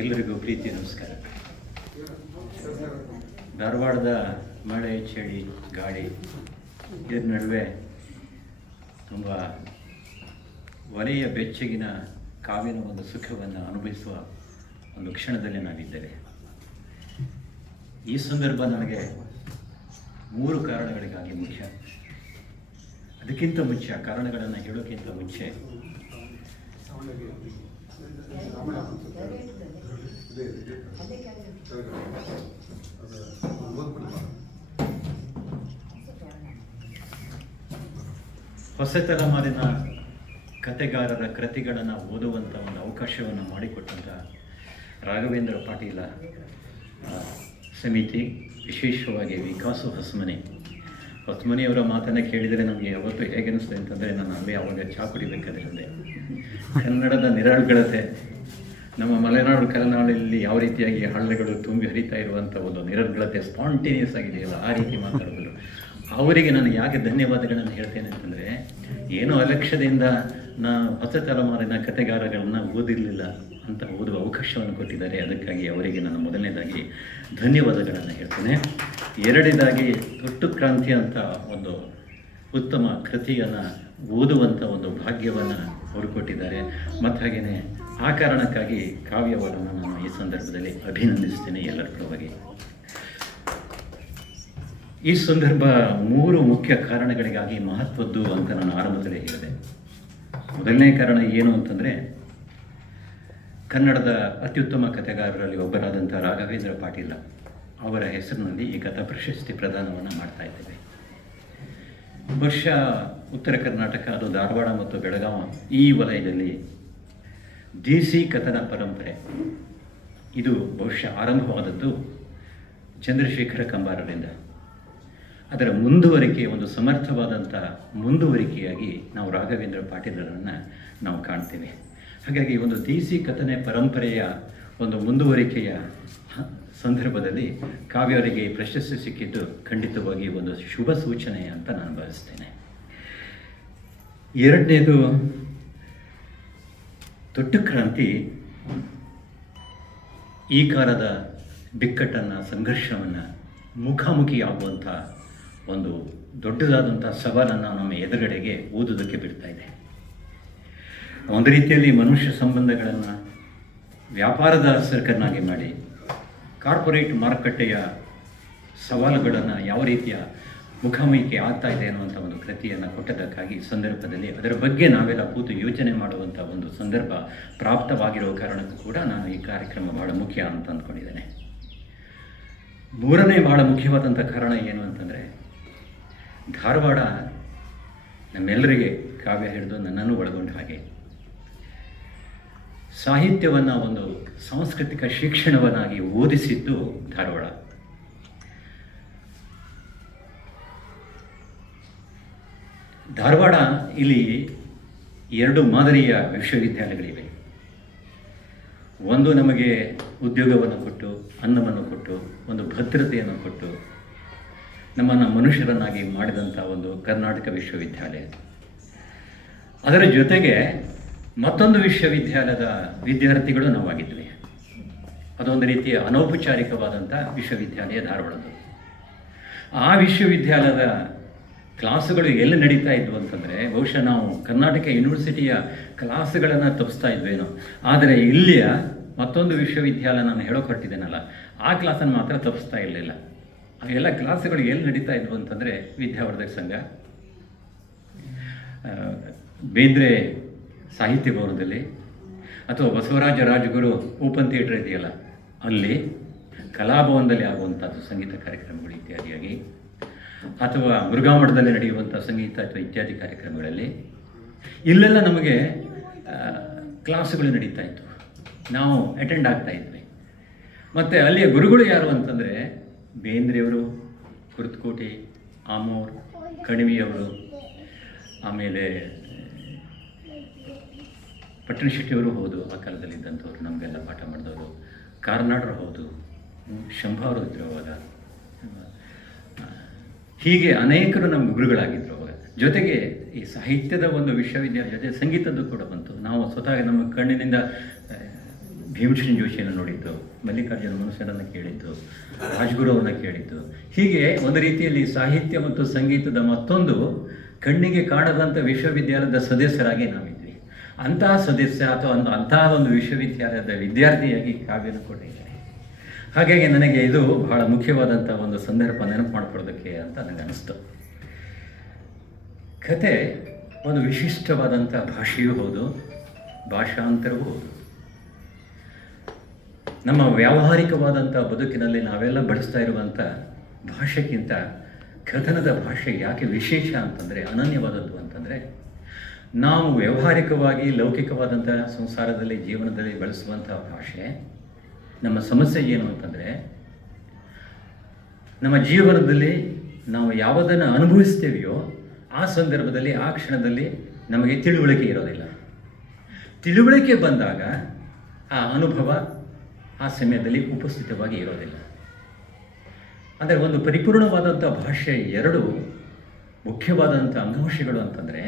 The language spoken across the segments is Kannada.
ಎಲ್ಲರಿಗೂ ಪ್ರೀತಿ ನಮಸ್ಕಾರ. ಧಾರವಾಡದ ಮಳೆ, ಚಳಿ, ಗಾಳಿ ಇದರ ನಡುವೆ ತುಂಬ ಒಲೆಯ ಬೆಚ್ಚಗಿನ ಕಾವ್ಯನ ಒಂದು ಸುಖವನ್ನು ಅನುಭವಿಸುವ ಒಂದು ಕ್ಷಣದಲ್ಲಿ ನಾವಿದ್ದೇವೆ. ಈ ಸಂದರ್ಭ ನನಗೆ 3 ಕಾರಣಗಳಿಗಾಗಿ ಮುಖ್ಯ. ಅದಕ್ಕಿಂತ ಮುಂಚೆ ಆ ಕಾರಣಗಳನ್ನು ಹೇಳೋಕ್ಕಿಂತ ಮುಂಚೆ ಹೊಸ ತಲೆಮಾರಿನ ಕತೆಗಾರರ ಕೃತಿಗಳನ್ನು ಓದುವಂಥ ಒಂದು ಅವಕಾಶವನ್ನು ಮಾಡಿಕೊಟ್ಟಂಥ ರಾಘವೇಂದ್ರ ಪಾಟೀಲ ಸಮಿತಿ, ವಿಶೇಷವಾಗಿ ವಿಕಾಸು ಹೊಸಮನಿಯವರ ಮಾತನ್ನು ಕೇಳಿದರೆ ನಮಗೆ ಯಾವತ್ತೂ ಹೇಗೆ ಅನಿಸ್ತದೆ ಅಂತಂದರೆ, ನಾನು ಅಲ್ಲೇ ಅವಾಗ ಚಾ ಕುಡಿಬೇಕಾದ್ರೆ ಅಂದೆ, ಕನ್ನಡದ ನಿರರ್ಗಳತೆ, ನಮ್ಮ ಮಲೆನಾಡು ಕಲೆನಾಡಲ್ಲಿ ಯಾವ ರೀತಿಯಾಗಿ ಹಳ್ಳಿಗಳು ತುಂಬಿ ಹರಿತಾ ಇರುವಂಥ ಒಂದು ನಿರರ್ಗಳತೆ ಸ್ಪಾಂಟೇನಿಯಸ್ ಆಗಿದೆಯಲ್ಲ, ಆ ರೀತಿ ಮಾತಾಡೋದು. ಅವರಿಗೆ ನಾನು ಯಾಕೆ ಧನ್ಯವಾದಗಳನ್ನು ಹೇಳ್ತೇನೆ ಅಂತಂದರೆ, ಏನೋ ಅಲಕ್ಷ್ಯದಿಂದ ಹೊಸ ತಲೆಮಾರಿನ ಕತೆಗಾರಗಳನ್ನ ಓದಿರಲಿಲ್ಲ ಅಂತ ಓದುವ ಅವಕಾಶವನ್ನು ಕೊಟ್ಟಿದ್ದಾರೆ. ಅದಕ್ಕಾಗಿ ಅವರಿಗೆ ನಾನು ಮೊದಲನೇದಾಗಿ ಧನ್ಯವಾದಗಳನ್ನು ಹೇಳ್ತೇನೆ. ಎರಡನೇದಾಗಿ ತೊಟ್ಟು ಕ್ರಾಂತಿ ಅಂತ ಒಂದು ಉತ್ತಮ ಕೃತಿಯನ್ನು ಓದುವಂಥ ಒಂದು ಭಾಗ್ಯವನ್ನು ಅವರು ಕೊಟ್ಟಿದ್ದಾರೆ. ಮತ್ತು ಹಾಗೆಯೇ ಆ ಕಾರಣಕ್ಕಾಗಿ ಕಾವ್ಯವರನ್ನು ನಾನು ಈ ಸಂದರ್ಭದಲ್ಲಿ ಅಭಿನಂದಿಸ್ತೇನೆ ಎಲ್ಲರ ಪರವಾಗಿ. ಈ ಸಂದರ್ಭ 3 ಮುಖ್ಯ ಕಾರಣಗಳಿಗಾಗಿ ಮಹತ್ವದ್ದು ಅಂತ ನಾನು ಆರಂಭದಲ್ಲಿ ಹೇಳಿದೆ. ಮೊದಲನೇ ಕಾರಣ ಏನು ಅಂತಂದರೆ, ಕನ್ನಡದ ಅತ್ಯುತ್ತಮ ಕಥೆಗಾರರಲ್ಲಿ ಒಬ್ಬರಾದಂಥ ರಾಘವೇಂದ್ರ ಪಾಟೀಲ ಅವರ ಹೆಸರಿನಲ್ಲಿ ಈ ಕಥಾ ಪ್ರಶಸ್ತಿ ಪ್ರದಾನವನ್ನು ಮಾಡ್ತಾ ಇದ್ದೇವೆ. ಬಹುಶಃ ಉತ್ತರ ಕರ್ನಾಟಕ, ಅದು ಧಾರವಾಡ ಮತ್ತು ಬೆಳಗಾವಿ ಈ ವಲಯದಲ್ಲಿ ದೇಸಿ ಕಥನ ಪರಂಪರೆ ಇದು ಬಹುಶಃ ಆರಂಭವಾದದ್ದು ಚಂದ್ರಶೇಖರ ಕಂಬಾರರಿಂದ. ಅದರ ಮುಂದುವರಿಕೆ, ಒಂದು ಸಮರ್ಥವಾದಂಥ ಮುಂದುವರಿಕೆಯಾಗಿ ನಾವು ರಾಘವೇಂದ್ರ ಪಾಟೀಲರನ್ನು ನಾವು ಕಾಣ್ತೇವೆ. ಹಾಗಾಗಿ ಒಂದು ದೇಸಿ ಕಥನೆ ಪರಂಪರೆಯ ಒಂದು ಮುಂದುವರಿಕೆಯ ಸಂದರ್ಭದಲ್ಲಿ ಕಾವ್ಯವರಿಗೆ ಪ್ರಶಸ್ತಿ ಸಿಕ್ಕಿದ್ದು ಖಂಡಿತವಾಗಿ ಒಂದು ಶುಭ ಸೂಚನೆ ಅಂತ ನಾನು ಭಾವಿಸ್ತೇನೆ. ಎರಡನೇದು, ತೊಟ್ಟು ಕ್ರಾಂತಿ ಈ ಕಾಲದ ಬಿಕ್ಕಟ್ಟನ್ನು, ಸಂಘರ್ಷವನ್ನು ಮುಖಾಮುಖಿ ಆಗುವಂಥ ಒಂದು ದೊಡ್ಡದಾದಂಥ ಸವಾಲನ್ನು ನಮ್ಮ ಎದುರುಗಡೆಗೆ ಓದೋದಕ್ಕೆ ಬಿಡ್ತಾ ಇದೆ. ಒಂದು ರೀತಿಯಲ್ಲಿ ಮನುಷ್ಯ ಸಂಬಂಧಗಳನ್ನು ವ್ಯಾಪಾರದ ಸರ್ಕನ್ನಾಗಿ ಮಾಡಿ ಕಾರ್ಪೊರೇಟ್ ಮಾರುಕಟ್ಟೆಯ ಸವಾಲುಗಳನ್ನು ಯಾವ ರೀತಿಯ ಮುಖಾಮುಖಿ ಆಗ್ತಾ ಇದೆ ಅನ್ನುವಂಥ ಒಂದು ಕೃತಿಯನ್ನು ಕೊಟ್ಟದಕ್ಕಾಗಿ ಸಂದರ್ಭದಲ್ಲಿ ಅದರ ಬಗ್ಗೆ ನಾವೆಲ್ಲ ಕೂತು ಯೋಚನೆ ಮಾಡುವಂಥ ಒಂದು ಸಂದರ್ಭ ಪ್ರಾಪ್ತವಾಗಿರುವ ಕಾರಣಕ್ಕೂ ಕೂಡ ನಾನು ಈ ಕಾರ್ಯಕ್ರಮ ಬಹಳ ಮುಖ್ಯ ಅಂತ ಅಂದ್ಕೊಂಡಿದ್ದೇನೆ. ಮೂರನೇ ಬಹಳ ಮುಖ್ಯವಾದಂಥ ಕಾರಣ ಏನು ಅಂತಂದರೆ, ಧಾರವಾಡ ನಮ್ಮೆಲ್ಲರಿಗೆ ಕಾವ್ಯ ಹಿಡಿದು ನನ್ನನ್ನು ಒಳಗೊಂಡ ಹಾಗೆ ಸಾಹಿತ್ಯವನ್ನು ಒಂದು ಸಾಂಸ್ಕೃತಿಕ ಶಿಕ್ಷಣವನ್ನಾಗಿ ಓದಿಸಿದ್ದು ಧಾರವಾಡ. ಧಾರವಾಡ ಇಲ್ಲಿ 2 ಮಾದರಿಯ ವಿಶ್ವವಿದ್ಯಾಲಯಗಳಿವೆ. ಒಂದು ನಮಗೆ ಉದ್ಯೋಗವನ್ನು ಕೊಟ್ಟು, ಅನ್ನವನ್ನು ಕೊಟ್ಟು, ಒಂದು ಭದ್ರತೆಯನ್ನು ಕೊಟ್ಟು ನಮ್ಮನ್ನು ಮನುಷ್ಯರನ್ನಾಗಿ ಮಾಡಿದಂಥ ಒಂದು ಕರ್ನಾಟಕ ವಿಶ್ವವಿದ್ಯಾಲಯ. ಅದರ ಜೊತೆಗೆ ಮತ್ತೊಂದು ವಿಶ್ವವಿದ್ಯಾಲಯದ ವಿದ್ಯಾರ್ಥಿಗಳು ನಾವಾಗಿದ್ವಿ. ಅದೊಂದು ರೀತಿಯ ಅನೌಪಚಾರಿಕವಾದಂಥ ವಿಶ್ವವಿದ್ಯಾಲಯ ಧಾರವಾಡದ್ದು. ಆ ವಿಶ್ವವಿದ್ಯಾಲಯದ ಕ್ಲಾಸುಗಳು ಎಲ್ಲಿ ನಡೀತಾ ಇದ್ವು ಅಂತಂದರೆ, ಬಹುಶಃ ನಾವು ಕರ್ನಾಟಕ ಯೂನಿವರ್ಸಿಟಿಯ ಕ್ಲಾಸುಗಳನ್ನು ತಪ್ಪಿಸ್ತಾ ಇದ್ವೇನೋ, ಆದರೆ ಇಲ್ಲಿಯ ಮತ್ತೊಂದು ವಿಶ್ವವಿದ್ಯಾಲಯ ನಾನು ಹೇಳೋಕೆ ಹೊರಟಿದ್ದೇನಲ್ಲ, ಆ ಕ್ಲಾಸನ್ನು ಮಾತ್ರ ತಪ್ಪಿಸ್ತಾ ಇರಲಿಲ್ಲ. ಆ ಎಲ್ಲ ಕ್ಲಾಸುಗಳು ಎಲ್ಲಿ ನಡೀತಾ ಇದ್ವು ಅಂತಂದರೆ, ವಿದ್ಯಾವರ್ಧಕ ಸಂಘ, ಬೇಂದ್ರೆ ಸಾಹಿತ್ಯ ಭವನದಲ್ಲಿ, ಅಥವಾ ಬಸವರಾಜ ರಾಜಗುರು ಓಪನ್ ಥಿಯೇಟರ್ ಇದೆಯಲ್ಲ ಅಲ್ಲಿ, ಕಲಾಭವನದಲ್ಲಿ ಆಗುವಂಥದ್ದು ಸಂಗೀತ ಕಾರ್ಯಕ್ರಮಗಳು ಇತ್ಯಾದಿಯಾಗಿ, ಅಥವಾ ಮುರುಘಾಮಠದಲ್ಲಿ ನಡೆಯುವಂಥ ಸಂಗೀತ ಅಥವಾ ಇತ್ಯಾದಿ ಕಾರ್ಯಕ್ರಮಗಳಲ್ಲಿ ಇಲ್ಲೆಲ್ಲ ನಮಗೆ ಕ್ಲಾಸುಗಳು ನಡೀತಾ ಇತ್ತು. ನಾವು ಅಟೆಂಡ್ ಆಗ್ತಾ ಇದ್ವಿ. ಮತ್ತು ಅಲ್ಲಿಯ ಗುರುಗಳು ಯಾರು ಅಂತಂದರೆ, ಬೇಂದ್ರೆಯವರು, ಕುರ್ತಕೋಟಿ, ಆಮೂರ್, ಕಣಿವಿಯವರು, ಆಮೇಲೆ ಪಟ್ಟಣಶೆಟ್ಟಿಯವರು ಹೌದು, ಆ ಕಾಲದಲ್ಲಿದ್ದಂಥವ್ರು ನಮಗೆಲ್ಲ ಪಾಠ ಮಾಡಿದವರು. ಕಾರ್ನಾಡರು ಹೌದು, ಶಂಭಾವರು ಇದ್ದರು ಅವಾಗ. ಹೀಗೆ ಅನೇಕರು ನಮಗೆ ಗುರುಗಳಾಗಿದ್ದರು ಅವಾಗ. ಜೊತೆಗೆ ಈ ಸಾಹಿತ್ಯದ ಒಂದು ವಿಶ್ವವಿದ್ಯಾಲಯ ಜೊತೆ ಸಂಗೀತದ್ದು ಕೂಡ ಬಂತು. ನಾವು ಸ್ವತಃ ನಮ್ಮ ಕಣ್ಣಿನಿಂದ ಭೀಮಸೇನ್ ಜೋಶಿಯನ್ನು ನೋಡಿದ್ದು, ಮಲ್ಲಿಕಾರ್ಜುನ ಮನುಷ್ಯರನ್ನು ಕೇಳಿದ್ದು, ರಾಜ್ಗುರುವನ್ನು ಕೇಳಿದ್ದು. ಹೀಗೆ ಒಂದು ರೀತಿಯಲ್ಲಿ ಸಾಹಿತ್ಯ ಮತ್ತು ಸಂಗೀತದ ಮತ್ತೊಂದು ಕಣ್ಣಿಗೆ ಕಾಣದಂಥ ವಿಶ್ವವಿದ್ಯಾಲಯದ ಸದಸ್ಯರಾಗಿ ನಾವಿದ್ವಿ. ಅಂತಹ ಸದಸ್ಯ ಅಥವಾ ಅಂತಹ ಒಂದು ವಿಶ್ವವಿದ್ಯಾಲಯದ ವಿದ್ಯಾರ್ಥಿಯಾಗಿ ಕಾವ್ಯನ ಕೊಟ್ಟಿದ್ದೇನೆ. ಹಾಗಾಗಿ ನನಗೆ ಇದು ಬಹಳ ಮುಖ್ಯವಾದಂಥ ಒಂದು ಸಂದರ್ಭ ನೆನಪು ಮಾಡಿಕೊಳ್ಳೋದಕ್ಕೆ ಅಂತ ನನಗೆ ಅನಿಸ್ತು. ಕತೆ ಒಂದು ವಿಶಿಷ್ಟವಾದಂಥ ಭಾಷೆಯೂ ಹೌದು, ಭಾಷಾಂತರವೂ ಹೌದು. ನಮ್ಮ ವ್ಯಾವಹಾರಿಕವಾದಂಥ ಬದುಕಿನಲ್ಲಿ ನಾವೆಲ್ಲ ಬಳಸ್ತಾ ಇರುವಂಥ ಭಾಷೆಗಿಂತ ಕಥನದ ಭಾಷೆ ಯಾಕೆ ವಿಶೇಷ ಅಂತಂದರೆ, ಅನನ್ಯವಾದದ್ದು ಅಂತಂದರೆ, ನಾವು ವ್ಯಾವಹಾರಿಕವಾಗಿ ಲೌಕಿಕವಾದಂಥ ಸಂಸಾರದಲ್ಲಿ ಜೀವನದಲ್ಲಿ ಬಳಸುವಂಥ ಭಾಷೆ, ನಮ್ಮ ಸಮಸ್ಯೆ ಏನು ಅಂತಂದರೆ, ನಮ್ಮ ಜೀವನದಲ್ಲಿ ನಾವು ಯಾವುದನ್ನು ಅನುಭವಿಸ್ತೇವೆಯೋ ಆ ಸಂದರ್ಭದಲ್ಲಿ ಆ ಕ್ಷಣದಲ್ಲಿ ನಮಗೆ ತಿಳುವಳಿಕೆ ಇರೋದಿಲ್ಲ. ತಿಳುವಳಿಕೆ ಬಂದಾಗ ಆ ಅನುಭವ ಆ ಸಮಯದಲ್ಲಿ ಉಪಸ್ಥಿತವಾಗಿ ಇರೋದಿಲ್ಲ. ಅಂದರೆ ಒಂದು ಪರಿಪೂರ್ಣವಾದಂಥ ಭಾಷೆ ಎರಡು ಮುಖ್ಯವಾದಂಥ ಅಂಗಾಂಶಗಳು ಅಂತಂದರೆ,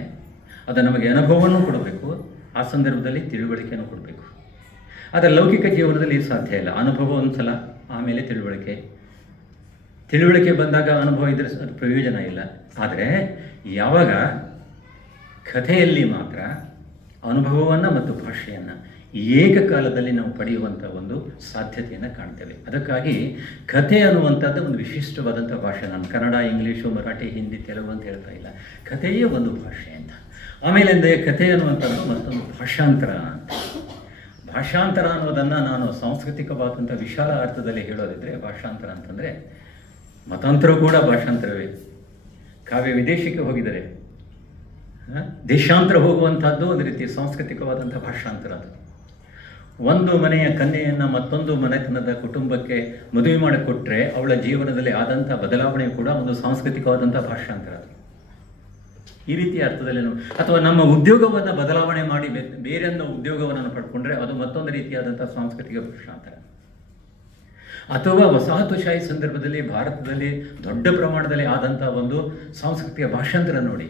ಅದು ನಮಗೆ ಅನುಭವವನ್ನು ಕೊಡಬೇಕು, ಆ ಸಂದರ್ಭದಲ್ಲಿ ತಿಳುವಳಿಕೆಯನ್ನು ಕೊಡಬೇಕು. ಆದರೆ ಲೌಕಿಕ ಜೀವನದಲ್ಲಿ ಸಾಧ್ಯ ಇಲ್ಲ. ಅನುಭವ ಒಂದು ಸಲ, ಆಮೇಲೆ ತಿಳುವಳಿಕೆ ಬಂದಾಗ ಅನುಭವ ಇದ್ದರೆ ಅದು ಪ್ರಯೋಜನ ಇಲ್ಲ. ಆದರೆ ಯಾವಾಗ ಕಥೆಯಲ್ಲಿ ಮಾತ್ರ ಅನುಭವವನ್ನು ಮತ್ತು ಭಾಷೆಯನ್ನು ಏಕಕಾಲದಲ್ಲಿ ನಾವು ಪಡೆಯುವಂಥ ಒಂದು ಸಾಧ್ಯತೆಯನ್ನು ಕಾಣ್ತೇವೆ. ಅದಕ್ಕಾಗಿ ಕಥೆ ಅನ್ನುವಂಥದ್ದು ಒಂದು ವಿಶಿಷ್ಟವಾದಂಥ ಭಾಷೆ. ನಾನು ಕನ್ನಡ, ಇಂಗ್ಲೀಷು, ಮರಾಠಿ, ಹಿಂದಿ, ತೆಲುಗು ಅಂತ ಹೇಳ್ತಾ ಇಲ್ಲ, ಕಥೆಯೇ ಒಂದು ಭಾಷೆ ಅಂತ. ಆಮೇಲೆ ಕಥೆ ಅನ್ನುವಂಥದ್ದು ಮತ್ತೊಂದು ಭಾಷಾಂತರ ಅಂತ. ಭಾಷಾಂತರ ಅನ್ನೋದನ್ನು ನಾನು ಸಾಂಸ್ಕೃತಿಕವಾದಂಥ ವಿಶಾಲ ಅರ್ಥದಲ್ಲಿ ಹೇಳೋದಿದ್ರೆ, ಭಾಷಾಂತರ ಅಂತಂದರೆ ಮತಾಂತರ ಕೂಡ ಭಾಷಾಂತರವೇ. ಕಾವ್ಯ ವಿದೇಶಕ್ಕೆ ಹೋಗಿದ್ದಾರೆ, ದೇಶಾಂತರ ಹೋಗುವಂಥದ್ದು ಒಂದು ರೀತಿ ಸಾಂಸ್ಕೃತಿಕವಾದಂಥ ಭಾಷಾಂತರ. ಅದು ಒಂದು ಮನೆಯ ಕನ್ಯೆಯನ್ನು ಮತ್ತೊಂದು ಮನೆತನದ ಕುಟುಂಬಕ್ಕೆ ಮದುವೆ ಮಾಡಿಕೊಟ್ರೆ ಅವಳ ಜೀವನದಲ್ಲಿ ಆದಂಥ ಬದಲಾವಣೆ ಕೂಡ ಒಂದು ಸಾಂಸ್ಕೃತಿಕವಾದಂಥ ಭಾಷಾಂತರ. ಅದು ಈ ರೀತಿಯ ಅರ್ಥದಲ್ಲಿ ನಾವು, ಅಥವಾ ನಮ್ಮ ಉದ್ಯೋಗವನ್ನು ಬದಲಾವಣೆ ಮಾಡಿ ಬೇರೆಯನ್ನ ಉದ್ಯೋಗವನ್ನು ಪಡ್ಕೊಂಡ್ರೆ ಅದು ಮತ್ತೊಂದು ರೀತಿಯಾದಂಥ ಸಾಂಸ್ಕೃತಿಕ ಭಾಷಾಂತರ. ಅಥವಾ ವಸಾಹತುಶಾಹಿ ಸಂದರ್ಭದಲ್ಲಿ ಭಾರತದಲ್ಲಿ ದೊಡ್ಡ ಪ್ರಮಾಣದಲ್ಲಿ ಆದಂಥ ಒಂದು ಸಾಂಸ್ಕೃತಿಕ ಭಾಷಾಂತರ ನೋಡಿ.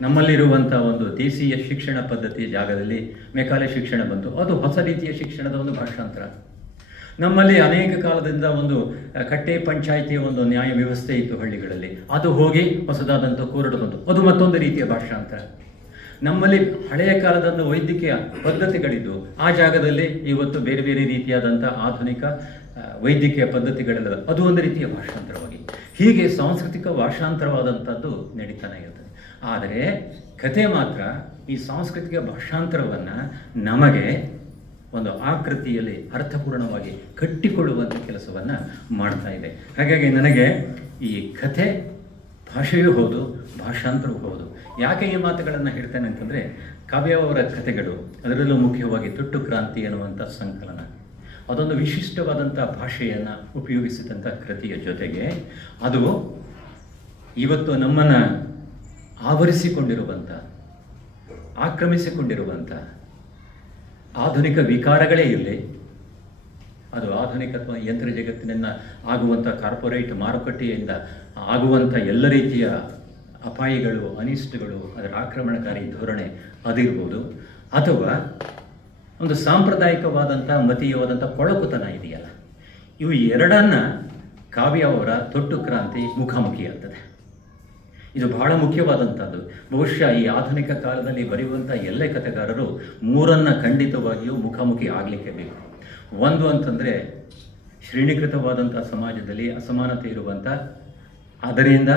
ನಮ್ಮಲ್ಲಿರುವಂಥ ಒಂದು ದೇಶೀಯ ಶಿಕ್ಷಣ ಪದ್ಧತಿ ಜಾಗದಲ್ಲಿ ಮೆಕಾಲೆ ಶಿಕ್ಷಣ ಬಂತು, ಅದು ಹೊಸ ರೀತಿಯ ಶಿಕ್ಷಣದ ಒಂದು ಭಾಷಾಂತರ. ನಮ್ಮಲ್ಲಿ ಅನೇಕ ಕಾಲದಿಂದ ಒಂದು ಕಟ್ಟೆ ಪಂಚಾಯಿತಿಯ ಒಂದು ನ್ಯಾಯ ವ್ಯವಸ್ಥೆ ಇತ್ತು ಹಳ್ಳಿಗಳಲ್ಲಿ, ಅದು ಹೋಗಿ ಹೊಸದಾದಂಥ ಕೋರಡು ಬಂತು, ಅದು ಮತ್ತೊಂದು ರೀತಿಯ ಭಾಷಾಂತರ. ನಮ್ಮಲ್ಲಿ ಹಳೆಯ ಕಾಲದ ವೈದ್ಯಕೀಯ ಪದ್ಧತಿಗಳಿದ್ದು, ಆ ಜಾಗದಲ್ಲಿ ಇವತ್ತು ಬೇರೆ ಬೇರೆ ರೀತಿಯಾದಂಥ ಆಧುನಿಕ ವೈದ್ಯಕೀಯ ಪದ್ಧತಿಗಳೆಲ್ಲ, ಅದು ಒಂದು ರೀತಿಯ ಭಾಷಾಂತರವಾಗಿ. ಹೀಗೆ ಸಾಂಸ್ಕೃತಿಕ ಭಾಷಾಂತರವಾದಂಥದ್ದು ನಡೀತಾನೆ ಇರ್ತದೆ. ಆದರೆ ಕಥೆ ಮಾತ್ರ ಈ ಸಾಂಸ್ಕೃತಿಕ ಭಾಷಾಂತರವನ್ನು ನಮಗೆ ಒಂದು ಆಕೃತಿಯಲ್ಲಿ ಅರ್ಥಪೂರ್ಣವಾಗಿ ಕಟ್ಟಿಕೊಳ್ಳುವಂಥ ಕೆಲಸವನ್ನು ಮಾಡ್ತಾ ಇದೆ. ಹಾಗಾಗಿ ನನಗೆ ಈ ಕಥೆ ಭಾಷೆಯೂ ಹೌದು, ಭಾಷಾಂತರವೂ ಹೌದು. ಯಾಕೆ ಈ ಮಾತುಗಳನ್ನು ಹೇಳ್ತೇನೆ ಅಂತಂದರೆ, ಕಾವ್ಯ ಅವರ ಕಥೆಗಳು, ಅದರಲ್ಲೂ ಮುಖ್ಯವಾಗಿ ತುಟ್ಟು ಕ್ರಾಂತಿ ಅನ್ನುವಂಥ ಸಂಕಲನ, ಅದೊಂದು ವಿಶಿಷ್ಟವಾದಂಥ ಭಾಷೆಯನ್ನು ಉಪಯೋಗಿಸಿದಂಥ ಕೃತಿಯ ಜೊತೆಗೆ ಅದು ಇವತ್ತು ನಮ್ಮನ್ನು ಆವರಿಸಿಕೊಂಡಿರುವಂಥ, ಆಕ್ರಮಿಸಿಕೊಂಡಿರುವಂಥ ಆಧುನಿಕ ವಿಕಾರಗಳೇ ಇರಲಿ, ಅದು ಆಧುನಿಕತ್ವ ಯಂತ್ರ ಜಗತ್ತಿನಿಂದ ಆಗುವಂಥ ಕಾರ್ಪೊರೇಟ್ ಮಾರುಕಟ್ಟೆಯಿಂದ ಆಗುವಂಥ ಎಲ್ಲ ರೀತಿಯ ಅಪಾಯಗಳು, ಅನಿಷ್ಟಗಳು, ಅದರ ಆಕ್ರಮಣಕಾರಿ ಧೋರಣೆ ಅದಿರ್ಬೋದು, ಅಥವಾ ಒಂದು ಸಾಂಪ್ರದಾಯಿಕವಾದಂಥ ಮತೀಯವಾದಂಥ ಕೊಳಕುತನ ಇದೆಯಲ್ಲ, ಇವು ಎರಡನ್ನ ಕಾವ್ಯ ಅವರ ತೊಟ್ಟು ಕ್ರಾಂತಿ ಮುಖಾಮುಖಿ ಆಗ್ತದೆ. ಇದು ಬಹಳ ಮುಖ್ಯವಾದಂಥದ್ದು. ಬಹುಶಃ ಈ ಆಧುನಿಕ ಕಾಲದಲ್ಲಿ ಬರೆಯುವಂಥ ಎಲ್ಲ ಕಥೆಗಾರರು ಮೂರನ್ನು ಖಂಡಿತವಾಗಿಯೂ ಮುಖಾಮುಖಿ ಆಗಲಿಕ್ಕೆ ಬೇಕು. ಒಂದು ಅಂತಂದರೆ, ಶ್ರೇಣೀಕೃತವಾದಂಥ ಸಮಾಜದಲ್ಲಿ ಅಸಮಾನತೆ ಇರುವಂಥ, ಅದರಿಂದ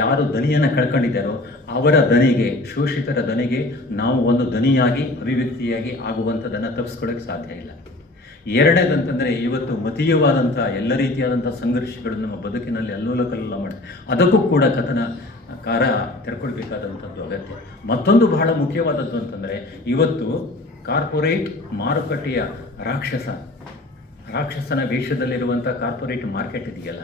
ಯಾರು ದನಿಯನ್ನು ಕಳ್ಕೊಂಡಿದ್ದಾರೋ ಅವರ ದನಿಗೆ, ಶೋಷಿತರ ದನಿಗೆ ನಾವು ಒಂದು ದನಿಯಾಗಿ, ಅಭಿವ್ಯಕ್ತಿಯಾಗಿ ಆಗುವಂಥದ್ದನ್ನು ತಪ್ಪಿಸ್ಕೊಳ್ಳೋಕ್ಕೆ ಸಾಧ್ಯ ಇಲ್ಲ. ಎರಡನೇದಂತಂದರೆ, ಇವತ್ತು ಮತೀಯವಾದಂಥ ಎಲ್ಲ ರೀತಿಯಾದಂಥ ಸಂಘರ್ಷಗಳು ನಮ್ಮ ಬದುಕಿನಲ್ಲಿ ಅಲ್ಲೋಲ ಕಲ್ಲೋಲ ಮಾಡ್ತಾರೆ, ಅದಕ್ಕೂ ಕೂಡ ಕಥನಕಾರ ತೆರ್ಕೊಳ್ಬೇಕಾದಂಥದ್ದು ಅಗತ್ಯ. ಮತ್ತೊಂದು ಬಹಳ ಮುಖ್ಯವಾದದ್ದು ಅಂತಂದರೆ, ಇವತ್ತು ಕಾರ್ಪೊರೇಟ್ ಮಾರುಕಟ್ಟೆಯ ರಾಕ್ಷಸನ ವೇಷದಲ್ಲಿರುವಂಥ ಕಾರ್ಪೊರೇಟ್ ಮಾರ್ಕೆಟ್ ಇದೆಯಲ್ಲ,